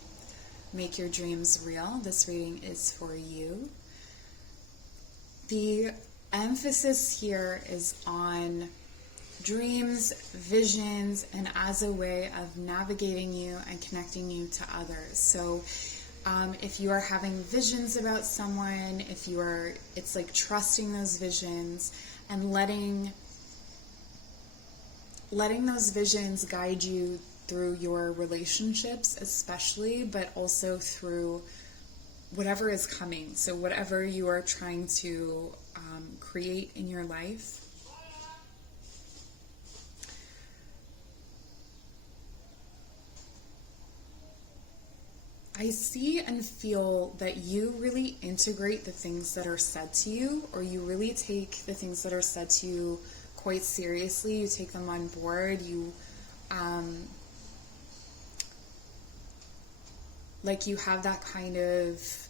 make your dreams real. This reading is for you. The emphasis here is on dreams, visions, and as a way of navigating you and connecting you to others. So if you are having visions about someone, it's like trusting those visions and letting those visions guide you through your relationships especially, but also through whatever is coming. So whatever you are trying to create in your life. I see and feel that you really integrate the things that are said to you, or you really take the things that are said to you quite seriously. You take them on board. You like you have that kind of,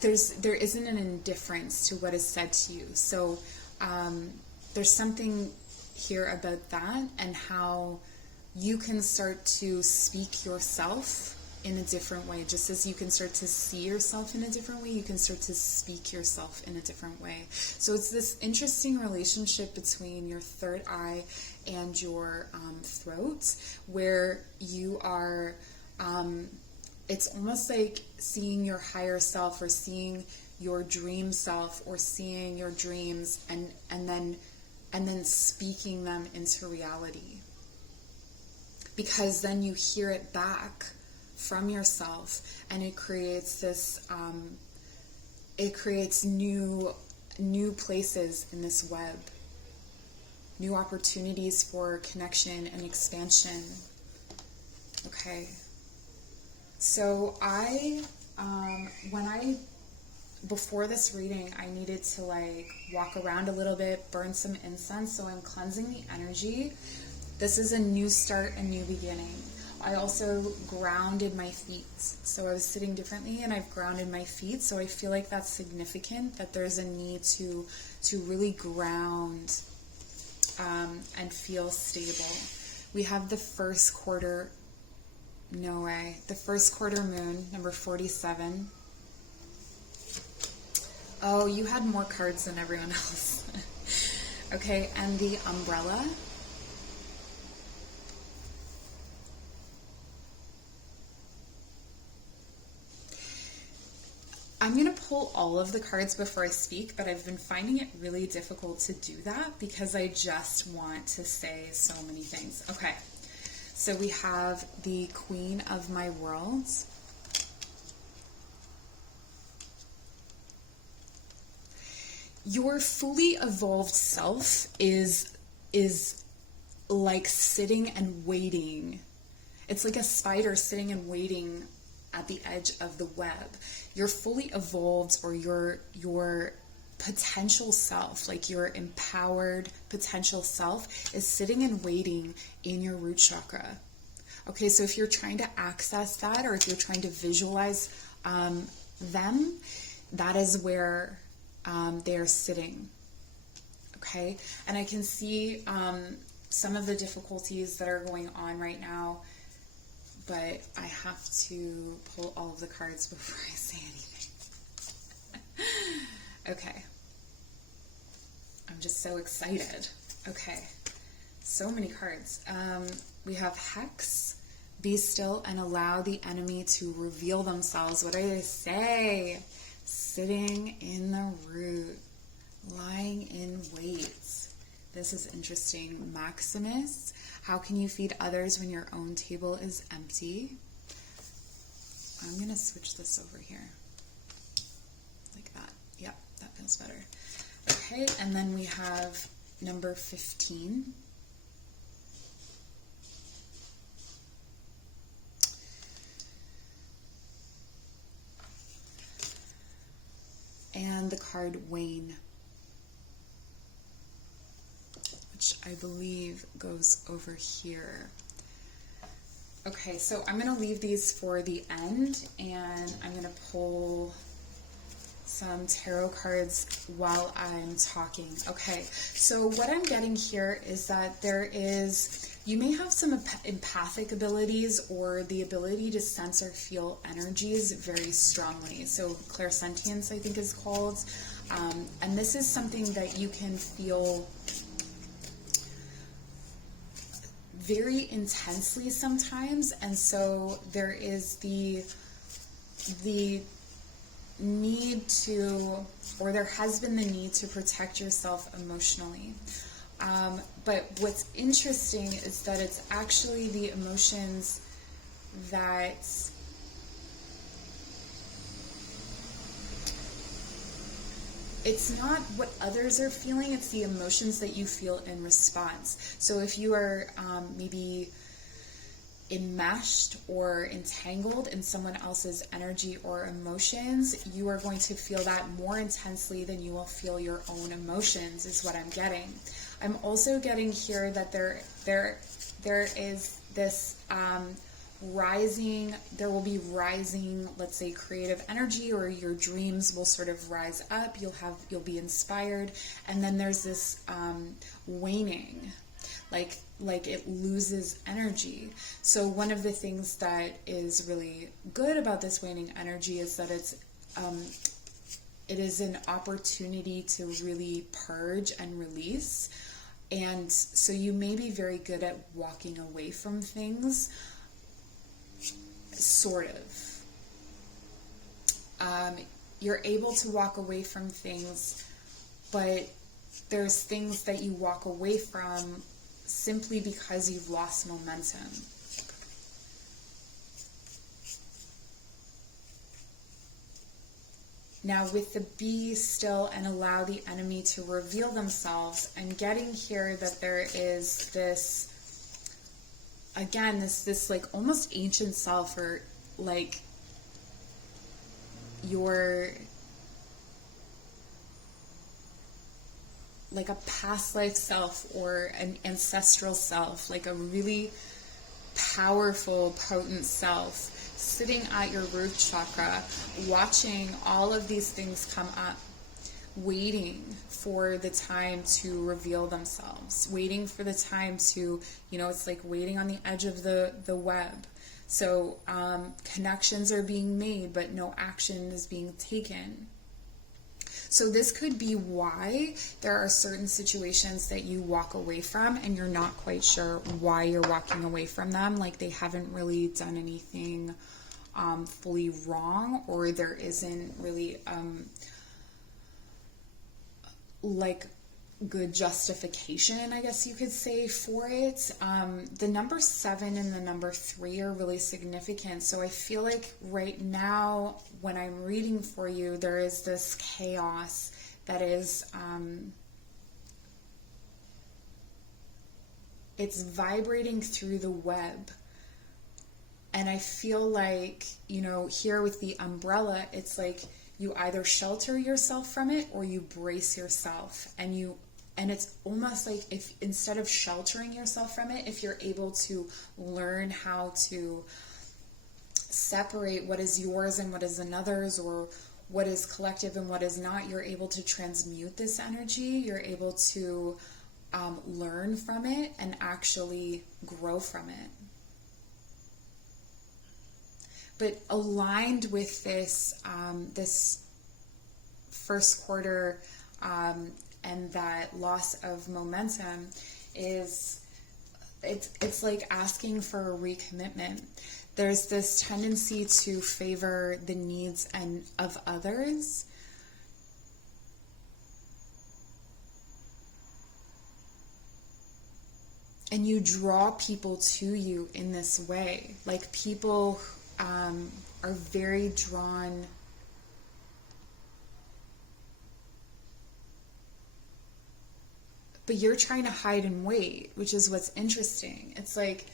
there isn't an indifference to what is said to you. So there's something here about that, and how you can start to speak yourself in a different way. Just as you can start to see yourself in a different way, you can start to speak yourself in a different way. So it's this interesting relationship between your third eye and your throat, where you are, it's almost like seeing your higher self, or seeing your dream self, or seeing your dreams and then speaking them into reality. Because then you hear it back from yourself, and it creates this, it creates new places in this web, new opportunities for connection and expansion. Okay. So before this reading, I needed to like walk around a little bit, burn some incense. So I'm cleansing the energy. This is a new start, a new beginning. I also grounded my feet. So I was sitting differently and I've grounded my feet. So I feel like that's significant, that there's a need to really ground and feel stable. We have the first quarter, the first quarter moon, number 47. Oh, you had more cards than everyone else. Okay, and the umbrella. I'm going to pull all of the cards before I speak, but I've been finding it really difficult to do that because I just want to say so many things. Okay, so we have the Queen of My Worlds. Your fully evolved self is like sitting and waiting. It's like a spider sitting and waiting at the edge of the web. Your fully evolved, or your potential self, like your empowered potential self, is sitting and waiting in your root chakra. Okay, so if you're trying to access that, or if you're trying to visualize them, that is where they are sitting. Okay, and I can see some of the difficulties that are going on right now, but I have to pull all of the cards before I say anything. Okay, I'm just so excited. Okay, so many cards. We have Hex, be still and allow the enemy to reveal themselves. What do they say? Sitting in the root, lying in wait. This is interesting. Maximus, how can you feed others when your own table is empty? I'm going to switch this over here. Like that. Yep, that feels better. Okay, and then we have number 15. And the card Wane, which I believe goes over here. Okay, so I'm going to leave these for the end, and I'm going to pull some tarot cards while I'm talking. Okay, so what I'm getting here is that you may have some empathic abilities, or the ability to sense or feel energies very strongly. So clairsentience, I think, is called. And this is something that you can feel very intensely sometimes. And so there is the need to, or there has been the need to protect yourself emotionally. But what's interesting is that it's actually the emotions that it's not what others are feeling, it's the emotions that you feel in response. So if you are maybe enmeshed or entangled in someone else's energy or emotions, you are going to feel that more intensely than you will feel your own emotions, is what I'm getting. I'm also getting here that there is this there will be rising, let's say, creative energy, or your dreams will sort of rise up. You'll be inspired, and then there's this waning, like it loses energy. So one of the things that is really good about this waning energy is that it is an opportunity to really purge and release. And so you may be very good at walking away from things, sort of. You're able to walk away from things, but there's things that you walk away from simply because you've lost momentum. Now with the be still and allow the enemy to reveal themselves, I'm getting here that there is this, again, this like almost ancient self, or like your, like a past life self or an ancestral self, like a really powerful, potent self, sitting at your root chakra, watching all of these things come up, waiting for the time to reveal themselves, waiting for the time to, it's like waiting on the edge of the web. So connections are being made, but no action is being taken. So this could be why there are certain situations that you walk away from and you're not quite sure why you're walking away from them. Like they haven't really done anything fully wrong, or there isn't really like good justification, I guess you could say, for it. The number 7 and the number 3 are really significant. So I feel like right now when I'm reading for you, there is this chaos that is, it's vibrating through the web. And I feel like, here with the umbrella, it's like you either shelter yourself from it or you brace yourself, and it's almost like if instead of sheltering yourself from it, if you're able to learn how to separate what is yours and what is another's, or what is collective and what is not, you're able to transmute this energy, you're able to learn from it and actually grow from it. But aligned with this, this first quarter and that loss of momentum is, it's like asking for a recommitment. There's this tendency to favor the needs of others. And you draw people to you in this way. Like people are very drawn but you're trying to hide and wait, which is what's interesting. It's like,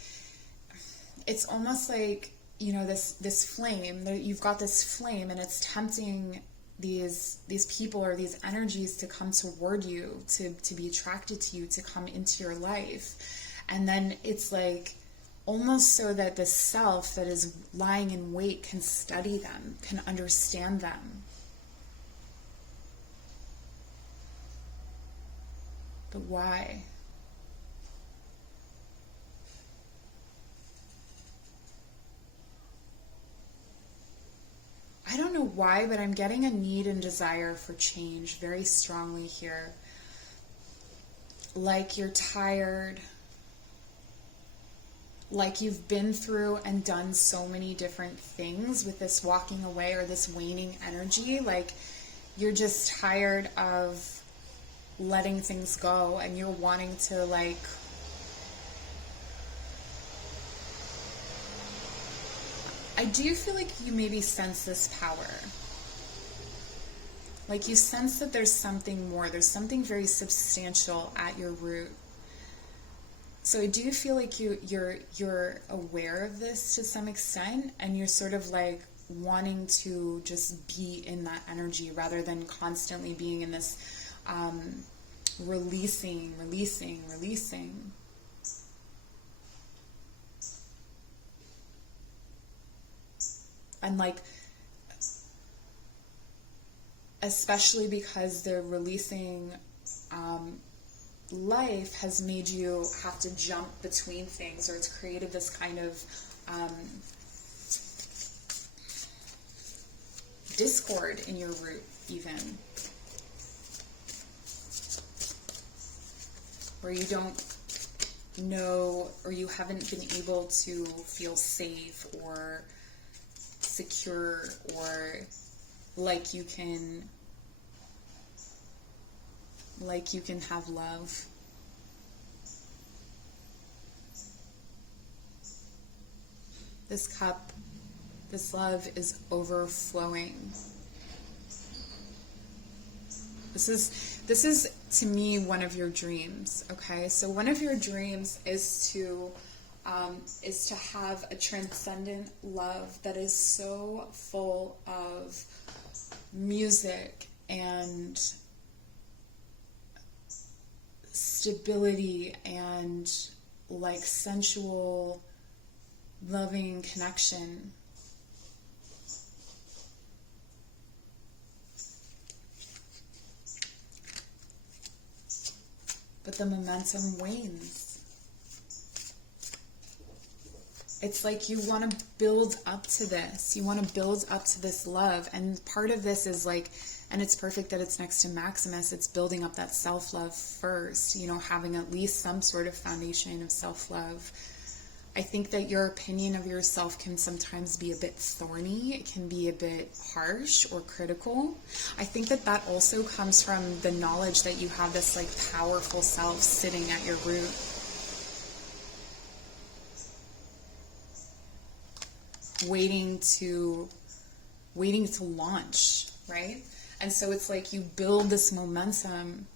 it's almost like, this flame, you've got this flame and it's tempting these people or these energies to come toward you, to be attracted to you, to come into your life. And then it's like, almost so that the self that is lying in wait can study them, can understand them. But why? I don't know why, but I'm getting a need and desire for change very strongly here. Like you're tired. Like you've been through and done so many different things with this walking away or this waning energy. Like you're just tired of letting things go and you're wanting to I do feel like you maybe sense this power. Like you sense that there's something more, there's something very substantial at your root. So I do feel like you're aware of this to some extent, and you're sort of like wanting to just be in that energy rather than constantly being in this releasing. And like, especially because the releasing life has made you have to jump between things, or it's created this kind of discord in your root even, where you don't know, or you haven't been able to feel safe or secure, or like you can have love. This cup, this love is overflowing. This is to me one of your dreams, okay? So one of your dreams is to is to have a transcendent love that is so full of music and stability and like sensual, loving connection. But the momentum wanes. It's like you want to build up to this. You want to build up to this love. And part of this is like, and it's perfect that it's next to Maximus, it's building up that self-love first, you know, having at least some sort of foundation of self-love. I think that your opinion of yourself can sometimes be a bit thorny. It can be a bit harsh or critical. I think that that also comes from the knowledge that you have this like powerful self sitting at your root. Waiting to launch, right? And so it's like you build this momentum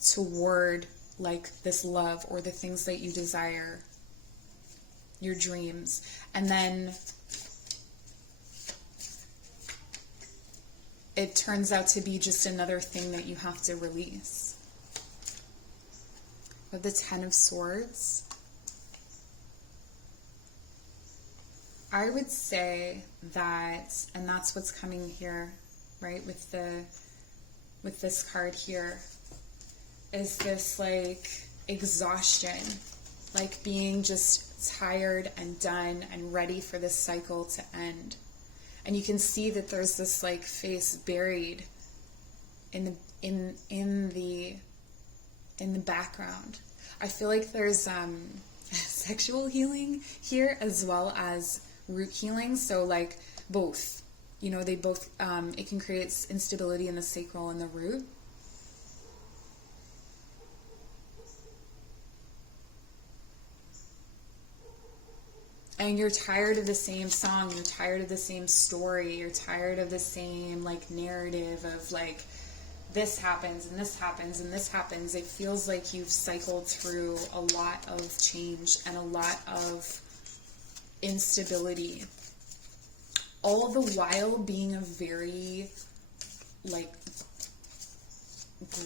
toward like this love or the things that you desire, your dreams. And then it turns out to be just another thing that you have to release. With the Ten of Swords, I would say that, and that's what's coming here, right, with this card here, is this like exhaustion, like being just tired and done and ready for this cycle to end. And you can see that there's this like face buried in the background. I feel like there's sexual healing here as well as root healing. So like both, you know, they both, it can create instability in the sacral and the root. And you're tired of the same song, you're tired of the same story, you're tired of the same like narrative of like this happens and this happens and this happens. It feels like you've cycled through a lot of change and a lot of instability, all the while being a very like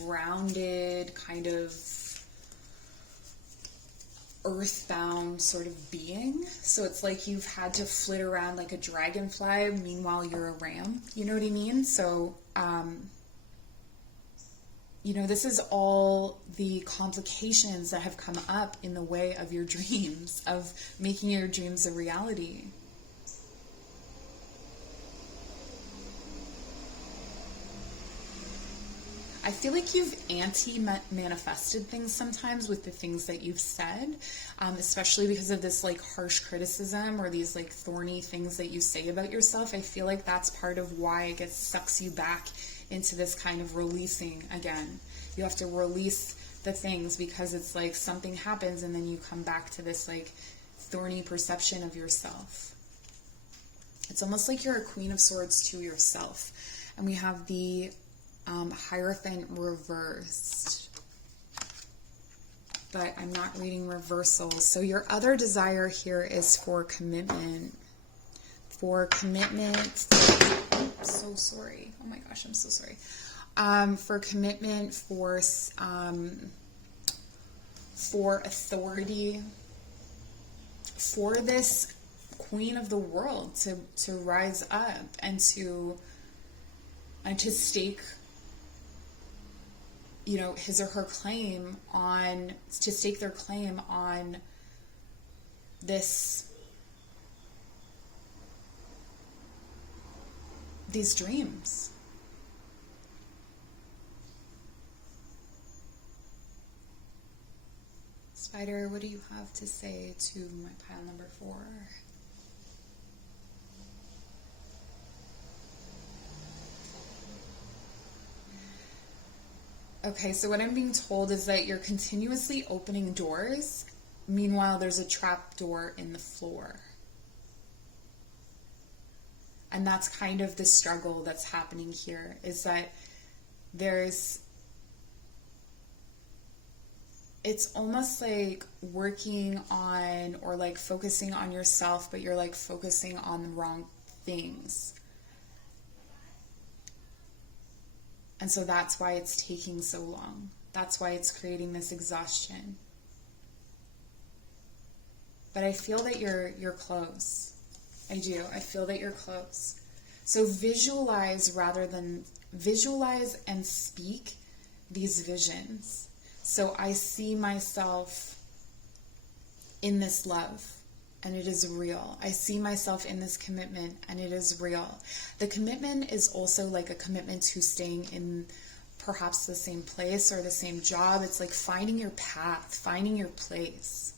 grounded kind of earthbound sort of being. So it's like you've had to flit around like a dragonfly, meanwhile you're a ram, you know what I mean? So you know, this is all the complications that have come up in the way of your dreams, of making your dreams a reality. I feel like you've anti-manifested things sometimes with the things that you've said, especially because of this like harsh criticism or these like thorny things that you say about yourself. I feel like that's part of why it sucks you back into this kind of releasing again. You have to release the things because it's like something happens and then you come back to this like thorny perception of yourself. It's almost like you're a Queen of Swords to yourself. And we have the Hierophant reversed, but I'm not reading reversals. So your other desire here is for commitment. For commitment, so sorry. Oh my gosh, I'm so sorry. For commitment, for authority, for this Queen of the World to rise up and to stake, you know, his or her claim on, to stake their claim on these dreams. Spider, what do you have to say to my pile number 4? Okay, so what I'm being told is that you're continuously opening doors. Meanwhile, there's a trap door in the floor. And that's kind of the struggle that's happening here, is that it's almost like working on or like focusing on yourself, but you're like focusing on the wrong things. And so that's why it's taking so long. That's why it's creating this exhaustion. But I feel that you're close. I do. I feel that you're close. So visualize and speak these visions. So I see myself in this love, and it is real. I see myself in this commitment, and it is real. The commitment is also like a commitment to staying in perhaps the same place or the same job. It's like finding your path, finding your place.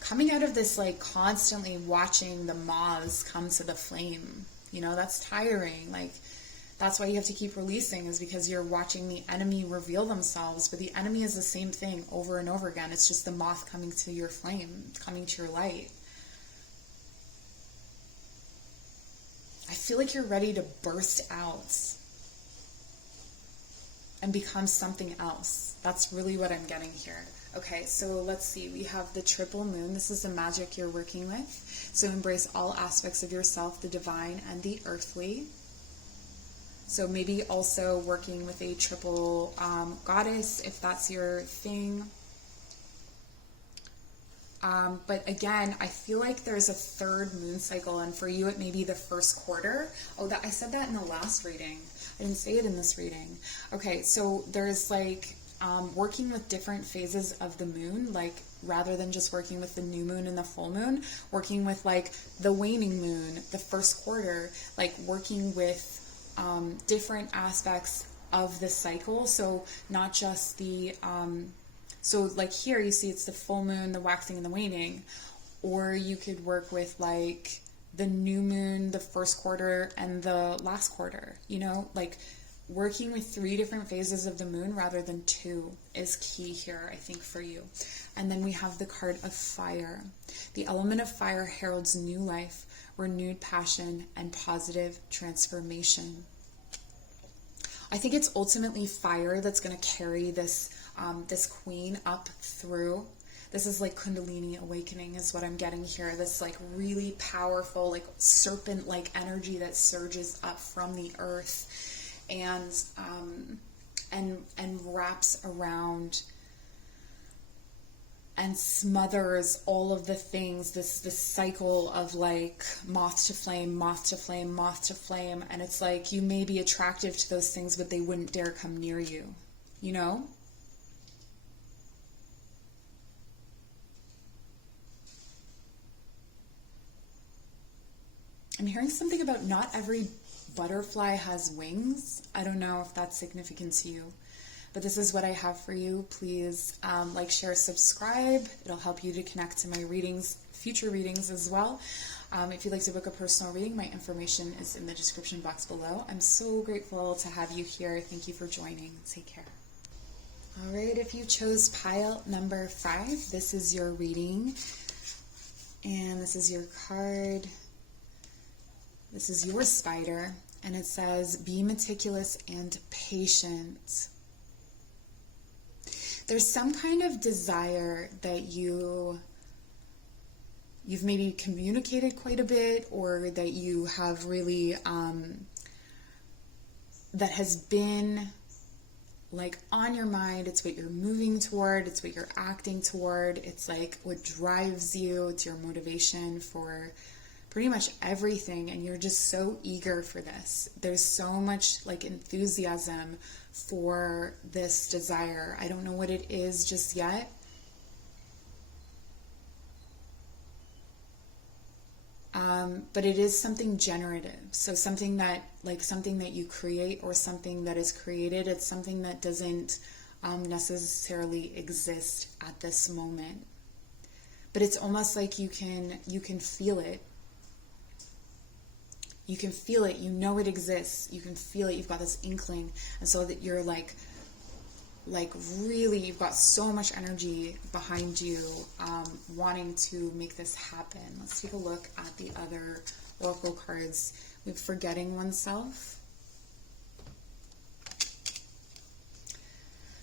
Coming out of this like constantly watching the moths come to the flame, that's tiring. Like, that's why you have to keep releasing, is because you're watching the enemy reveal themselves. But the enemy is the same thing over and over again. It's just the moth coming to your flame, coming to your light. I feel like you're ready to burst out and become something else. That's really what I'm getting here. Okay, so let's see. We have the triple moon. This is the magic you're working with. So embrace all aspects of yourself, the divine and the earthly. So maybe also working with a triple goddess, if that's your thing. But again, I feel like there's a third moon cycle, and for you it may be the first quarter. Oh, I said that in the last reading. I didn't say it in this reading. Okay, so there's like working with different phases of the moon, like rather than just working with the new moon and the full moon, working with like the waning moon, the first quarter, like working with different aspects of the cycle. So not just the so like here you see it's the full moon, the waxing and the waning, or you could work with like the new moon, the first quarter and the last quarter, like working with 3 different phases of the moon rather than 2 is key here, I think, for you. And then we have the card of fire. The element of fire heralds new life, renewed passion, and positive transformation. I think it's ultimately fire that's going to carry this this queen up through. This is like Kundalini awakening is what I'm getting here. This like really powerful, like serpent-like energy that surges up from the earth and wraps around and smothers all of the things, this cycle of like moth to flame, moth to flame, moth to flame. And it's like you may be attractive to those things, but they wouldn't dare come near you, I'm hearing something about not every butterfly has wings. I don't know if that's significant to you, but this is what I have for you. Please like, share, subscribe. It'll help you to connect to my readings, future readings as well. If you'd like to book a personal reading, my information is in the description box below. I'm so grateful to have you here. Thank you for joining. Take care. All right, if you chose pile number 5, this is your reading. And this is your card. This is your spider, and it says, be meticulous and patient. There's some kind of desire that you've maybe communicated quite a bit, or that you have really, that has been like on your mind. It's what you're moving toward. It's what you're acting toward. It's like what drives you. It's your motivation for pretty much everything, and you're just so eager for this. There's so much like enthusiasm for this desire. I don't know what it is just yet. But it is something generative. So something that you create, or something that is created. It's something that doesn't necessarily exist at this moment. But it's almost like you can feel it. You can feel it, it exists, you can feel it, you've got this inkling, and so that you're like really, you've got so much energy behind you, wanting to make this happen. Let's take a look at the other oracle cards. We have forgetting oneself.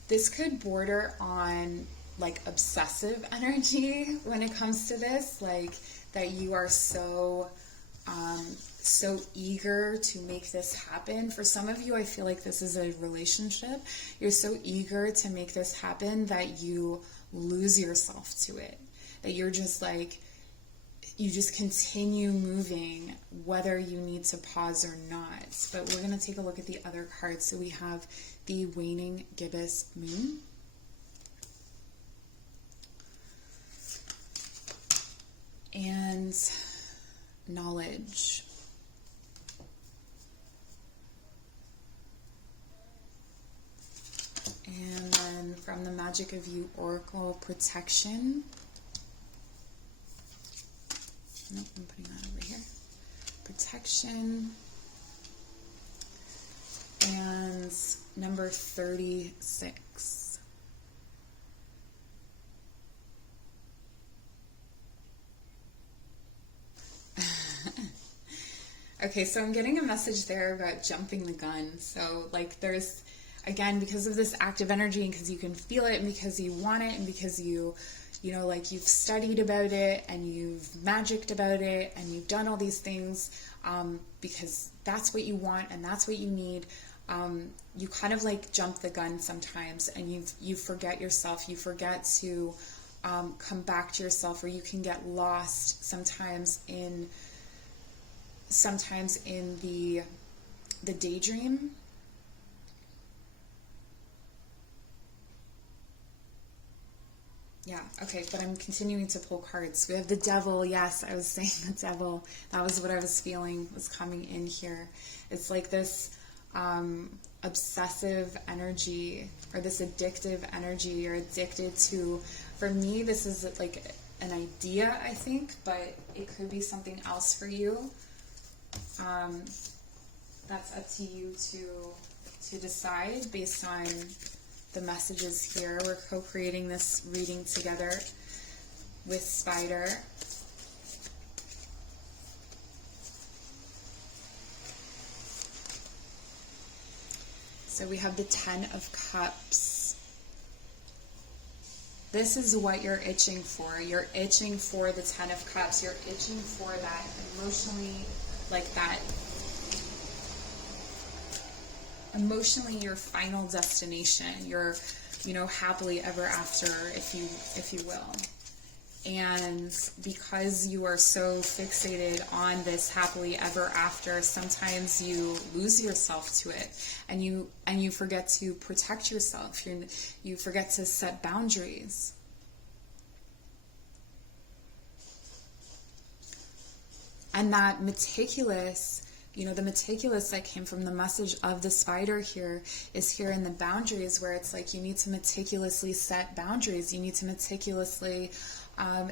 this could border on like obsessive energy when it comes to this, like that you are so eager to make this happen. For some of you, I feel like this is a relationship. You're so eager to make this happen that you lose yourself to it, that you're just like, you just continue moving whether you need to pause or not. But we're going to take a look at the other cards. So we have the waning gibbous moon, and knowledge. And then from the Magic of You Oracle, protection. Nope, I'm putting that over here. Protection. And number 36. Okay, so I'm getting a message there about jumping the gun. So like there's, again, because of this active energy and because you can feel it and because you want it and because you know, like you've studied about it and you've magicked about it and you've done all these things because that's what you want and that's what you need. You kind of like jump the gun sometimes and you forget yourself. You forget to come back to yourself, or you can get lost sometimes in the daydream. Yeah, okay, but I'm continuing to pull cards. We have the devil. Yes, I was saying the devil. That was what I was feeling was coming in here. It's like this obsessive energy, or this addictive energy. You're addicted to, for me, this is like an idea, I think, but it could be something else for you. That's up to you to decide based on the messages here. We're co-creating this reading together with Spider. So we have the 10 of Cups. This is what you're itching for. You're itching for the 10 of Cups. You're itching for that emotionally, like that, emotionally your final destination, your, you know, happily ever after, if you will. And because you are so fixated on this happily ever after, sometimes you lose yourself to it, and you forget to protect yourself. You forget to set boundaries. And that meticulous, you know, the meticulous that came from the message of the Spider here is here in the boundaries, where it's like you need to meticulously set boundaries. You need to meticulously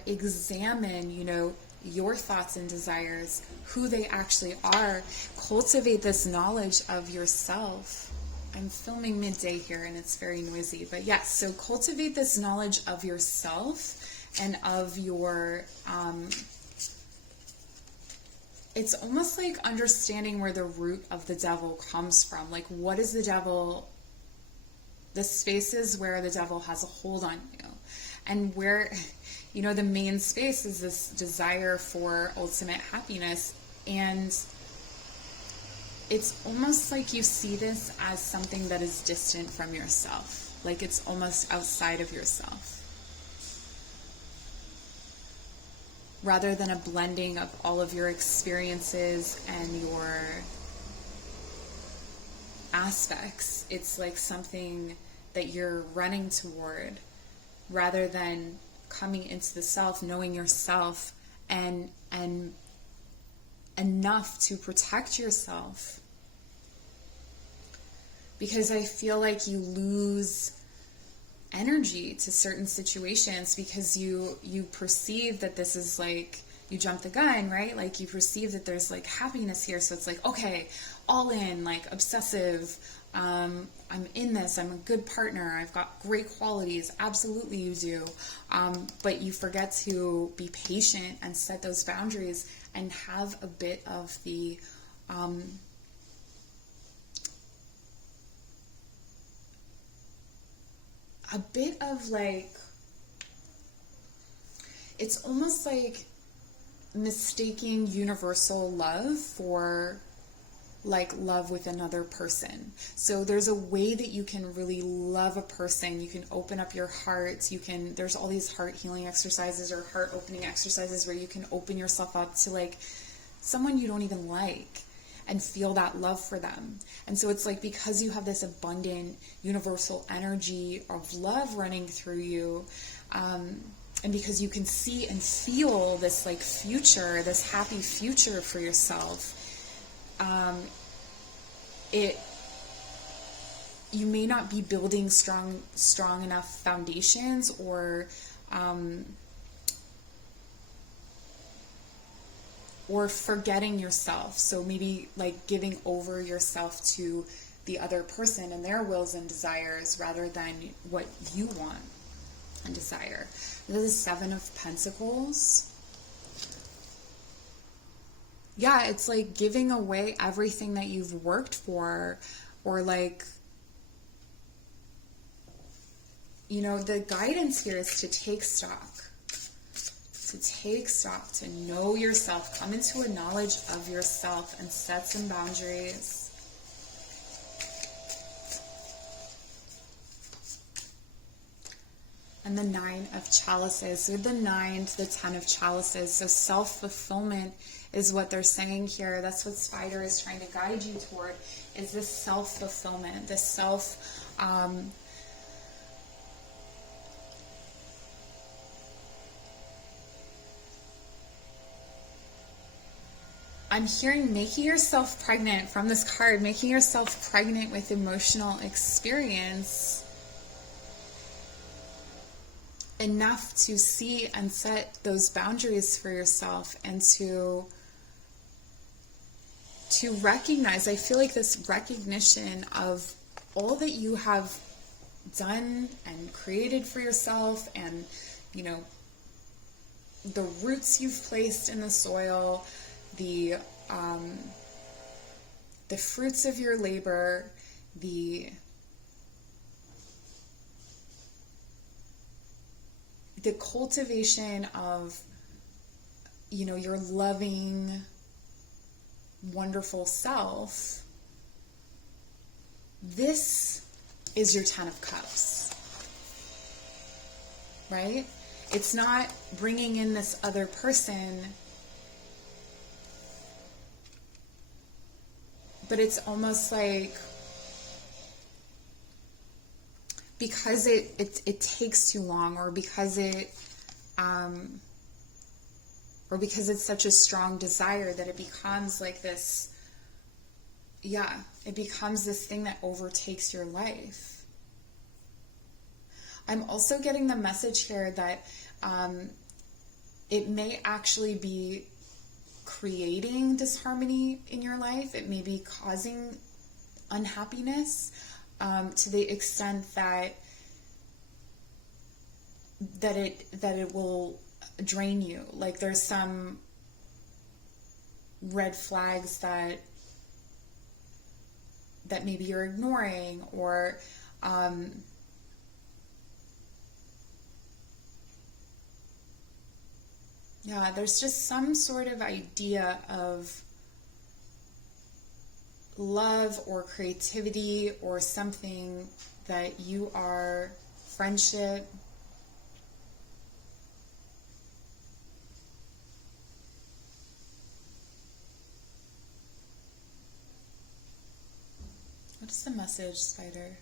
examine, you know, your thoughts and desires, who they actually are. Cultivate this knowledge of yourself. I'm filming midday here and it's very noisy, but yes, so cultivate this knowledge of yourself and of your, it's almost like understanding where the root of the devil comes from. Like, what is the devil, the spaces where the devil has a hold on you, and where, you know, the main space is this desire for ultimate happiness. And it's almost like you see this as something that is distant from yourself. Like it's almost outside of yourself, rather than a blending of all of your experiences and your aspects. It's like something that you're running toward, rather than coming into the self, knowing yourself, and enough to protect yourself. Because I feel like you lose energy to certain situations because you perceive that this is like, you jump the gun, right? Like you perceive that there's like happiness here, so it's like, okay, all in, like obsessive, I'm in this, I'm a good partner, I've got great qualities, absolutely you do, but you forget to be patient and set those boundaries and have a bit of the a bit of like, it's almost like mistaking universal love for like love with another person. So there's a way that you can really love a person. You can open up your heart. There's all these heart healing exercises or heart opening exercises where you can open yourself up to like someone you don't even like and feel that love for them. And so it's like, because you have this abundant universal energy of love running through you, and because you can see and feel this like future, this happy future for yourself, you may not be building strong enough foundations, or forgetting yourself. So maybe like giving over yourself to the other person and their wills and desires rather than what you want and desire. This is 7 of Pentacles. Yeah, it's like giving away everything that you've worked for, or like, you know, the guidance here is to take stock. To take stock, to know yourself, come into a knowledge of yourself and set some boundaries. And the 9 of Chalices, so the 9 to the 10 of Chalices. So self-fulfillment is what they're saying here. That's what Spider is trying to guide you toward, is this self-fulfillment, this I'm hearing making yourself pregnant from this card, making yourself pregnant with emotional experience enough to see and set those boundaries for yourself, and to recognize, I feel like this recognition of all that you have done and created for yourself, and, you know, the roots you've placed in the soil, the fruits of your labor, the cultivation of, you know, your loving, wonderful self. This is your 10 of Cups, right? It's not bringing in this other person, but it's almost like, because it takes too long, or because it's such a strong desire, that it becomes like this, it becomes this thing that overtakes your life. I'm also getting the message here that it may actually be creating disharmony in your life. It may be causing unhappiness, to the extent that it will drain you. Like there's some red flags that maybe you're ignoring, or there's just some sort of idea of love or creativity or something that you are, friendship, what's the message, Spider?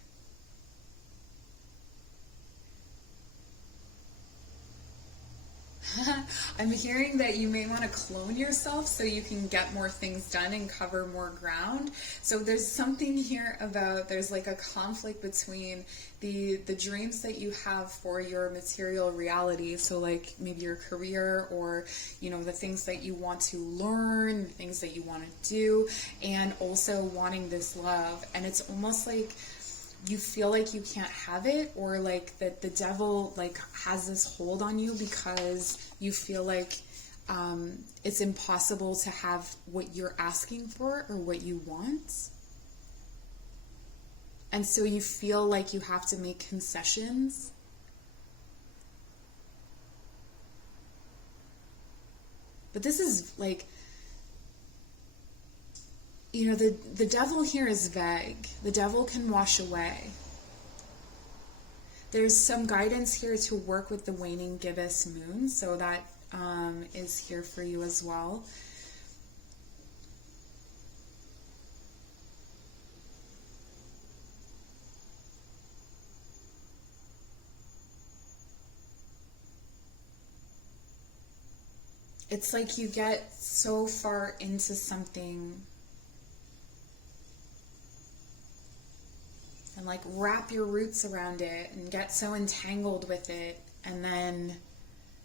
I'm hearing that you may want to clone yourself so you can get more things done and cover more ground. So there's something here about, there's like a conflict between the dreams that you have for your material reality. So like maybe your career, or, you know, the things that you want to learn, the things that you want to do, and also wanting this love. And it's almost like you feel like you can't have it, or like that the devil like has this hold on you, because you feel like it's impossible to have what you're asking for or what you want. And so you feel like you have to make concessions. But this is like, you know, the devil here is vague. The devil can wash away. There's some guidance here to work with the waning gibbous moon, so that is here for you as well. It's like you get so far into something and like wrap your roots around it and get so entangled with it, and then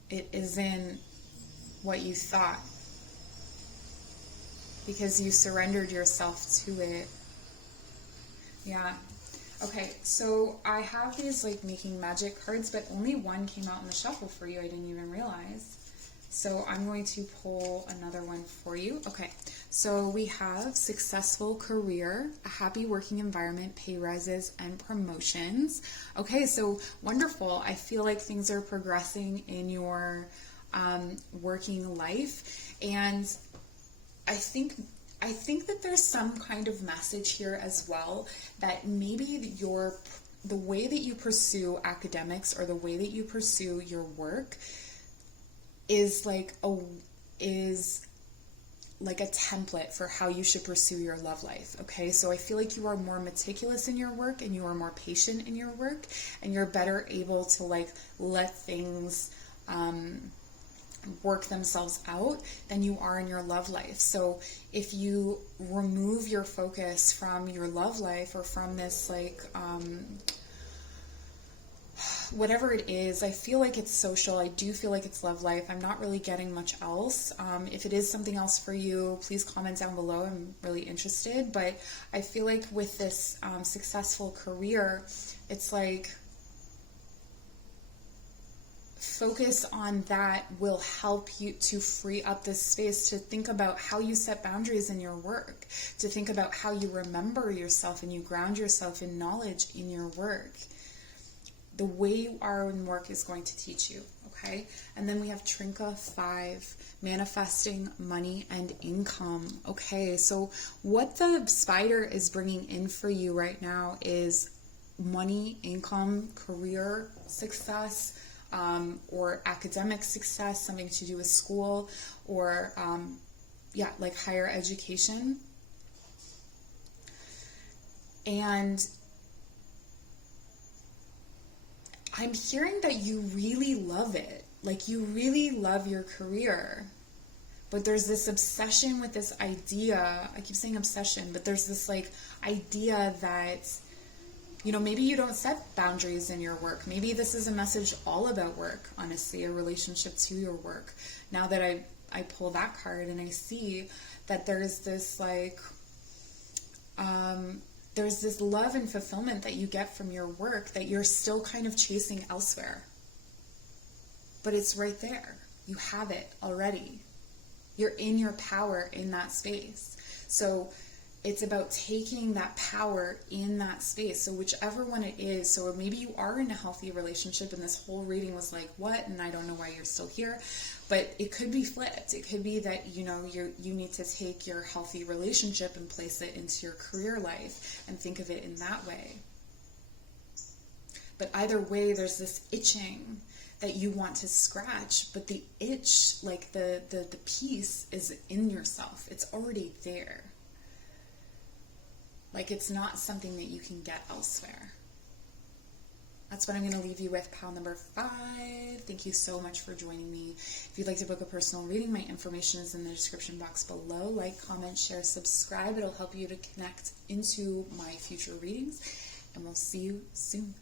it isn't what you thought because you surrendered yourself to it. Yeah. Okay, so I have these like making magic cards, but only one came out in the shuffle for you. I didn't even realize. So I'm going to pull another one for you. Okay, so we have successful career, a happy working environment, pay rises, and promotions. Okay, so wonderful. I feel like things are progressing in your working life, and I think that there's some kind of message here as well, that maybe the way that you pursue academics or the way that you pursue your work is like a template for how you should pursue your love life. Okay, so I feel like you are more meticulous in your work, and you are more patient in your work, and you're better able to like let things work themselves out than you are in your love life. So if you remove your focus from your love life, or from this like whatever it is, I feel like it's social. I do feel like it's love life. I'm not really getting much else. If it is something else for you, please comment down below. I'm really interested. But I feel like with this successful career, it's like focus on that will help you to free up this space to think about how you set boundaries in your work, to think about how you remember yourself and you ground yourself in knowledge in your work. The way you are in work is going to teach you, okay? And then we have Trinka 5, manifesting money and income. Okay, so what the spider is bringing in for you right now is money, income, career success, or academic success, something to do with school, or like higher education. And I'm hearing that you really love it. Like you really love your career. But there's this obsession with this idea. I keep saying obsession, but there's this like idea that, you know, maybe you don't set boundaries in your work. Maybe this is a message all about work, honestly, a relationship to your work. Now that I pull that card and I see that there's this like, there's this love and fulfillment that you get from your work that you're still kind of chasing elsewhere. But it's right there. You have it already. You're in your power in that space. So it's about taking that power in that space. So whichever one it is, so maybe you are in a healthy relationship and this whole reading was like, what? And I don't know why you're still here. But it could be flipped. It could be that, you know, you need to take your healthy relationship and place it into your career life and think of it in that way. But either way, there's this itching that you want to scratch, but the itch, like the piece is in yourself. It's already there. Like it's not something that you can get elsewhere. That's what I'm going to leave you with, pile number 5. Thank you so much for joining me. If you'd like to book a personal reading, my information is in the description box below. Like, comment, share, subscribe. It'll help you to connect into my future readings. And we'll see you soon.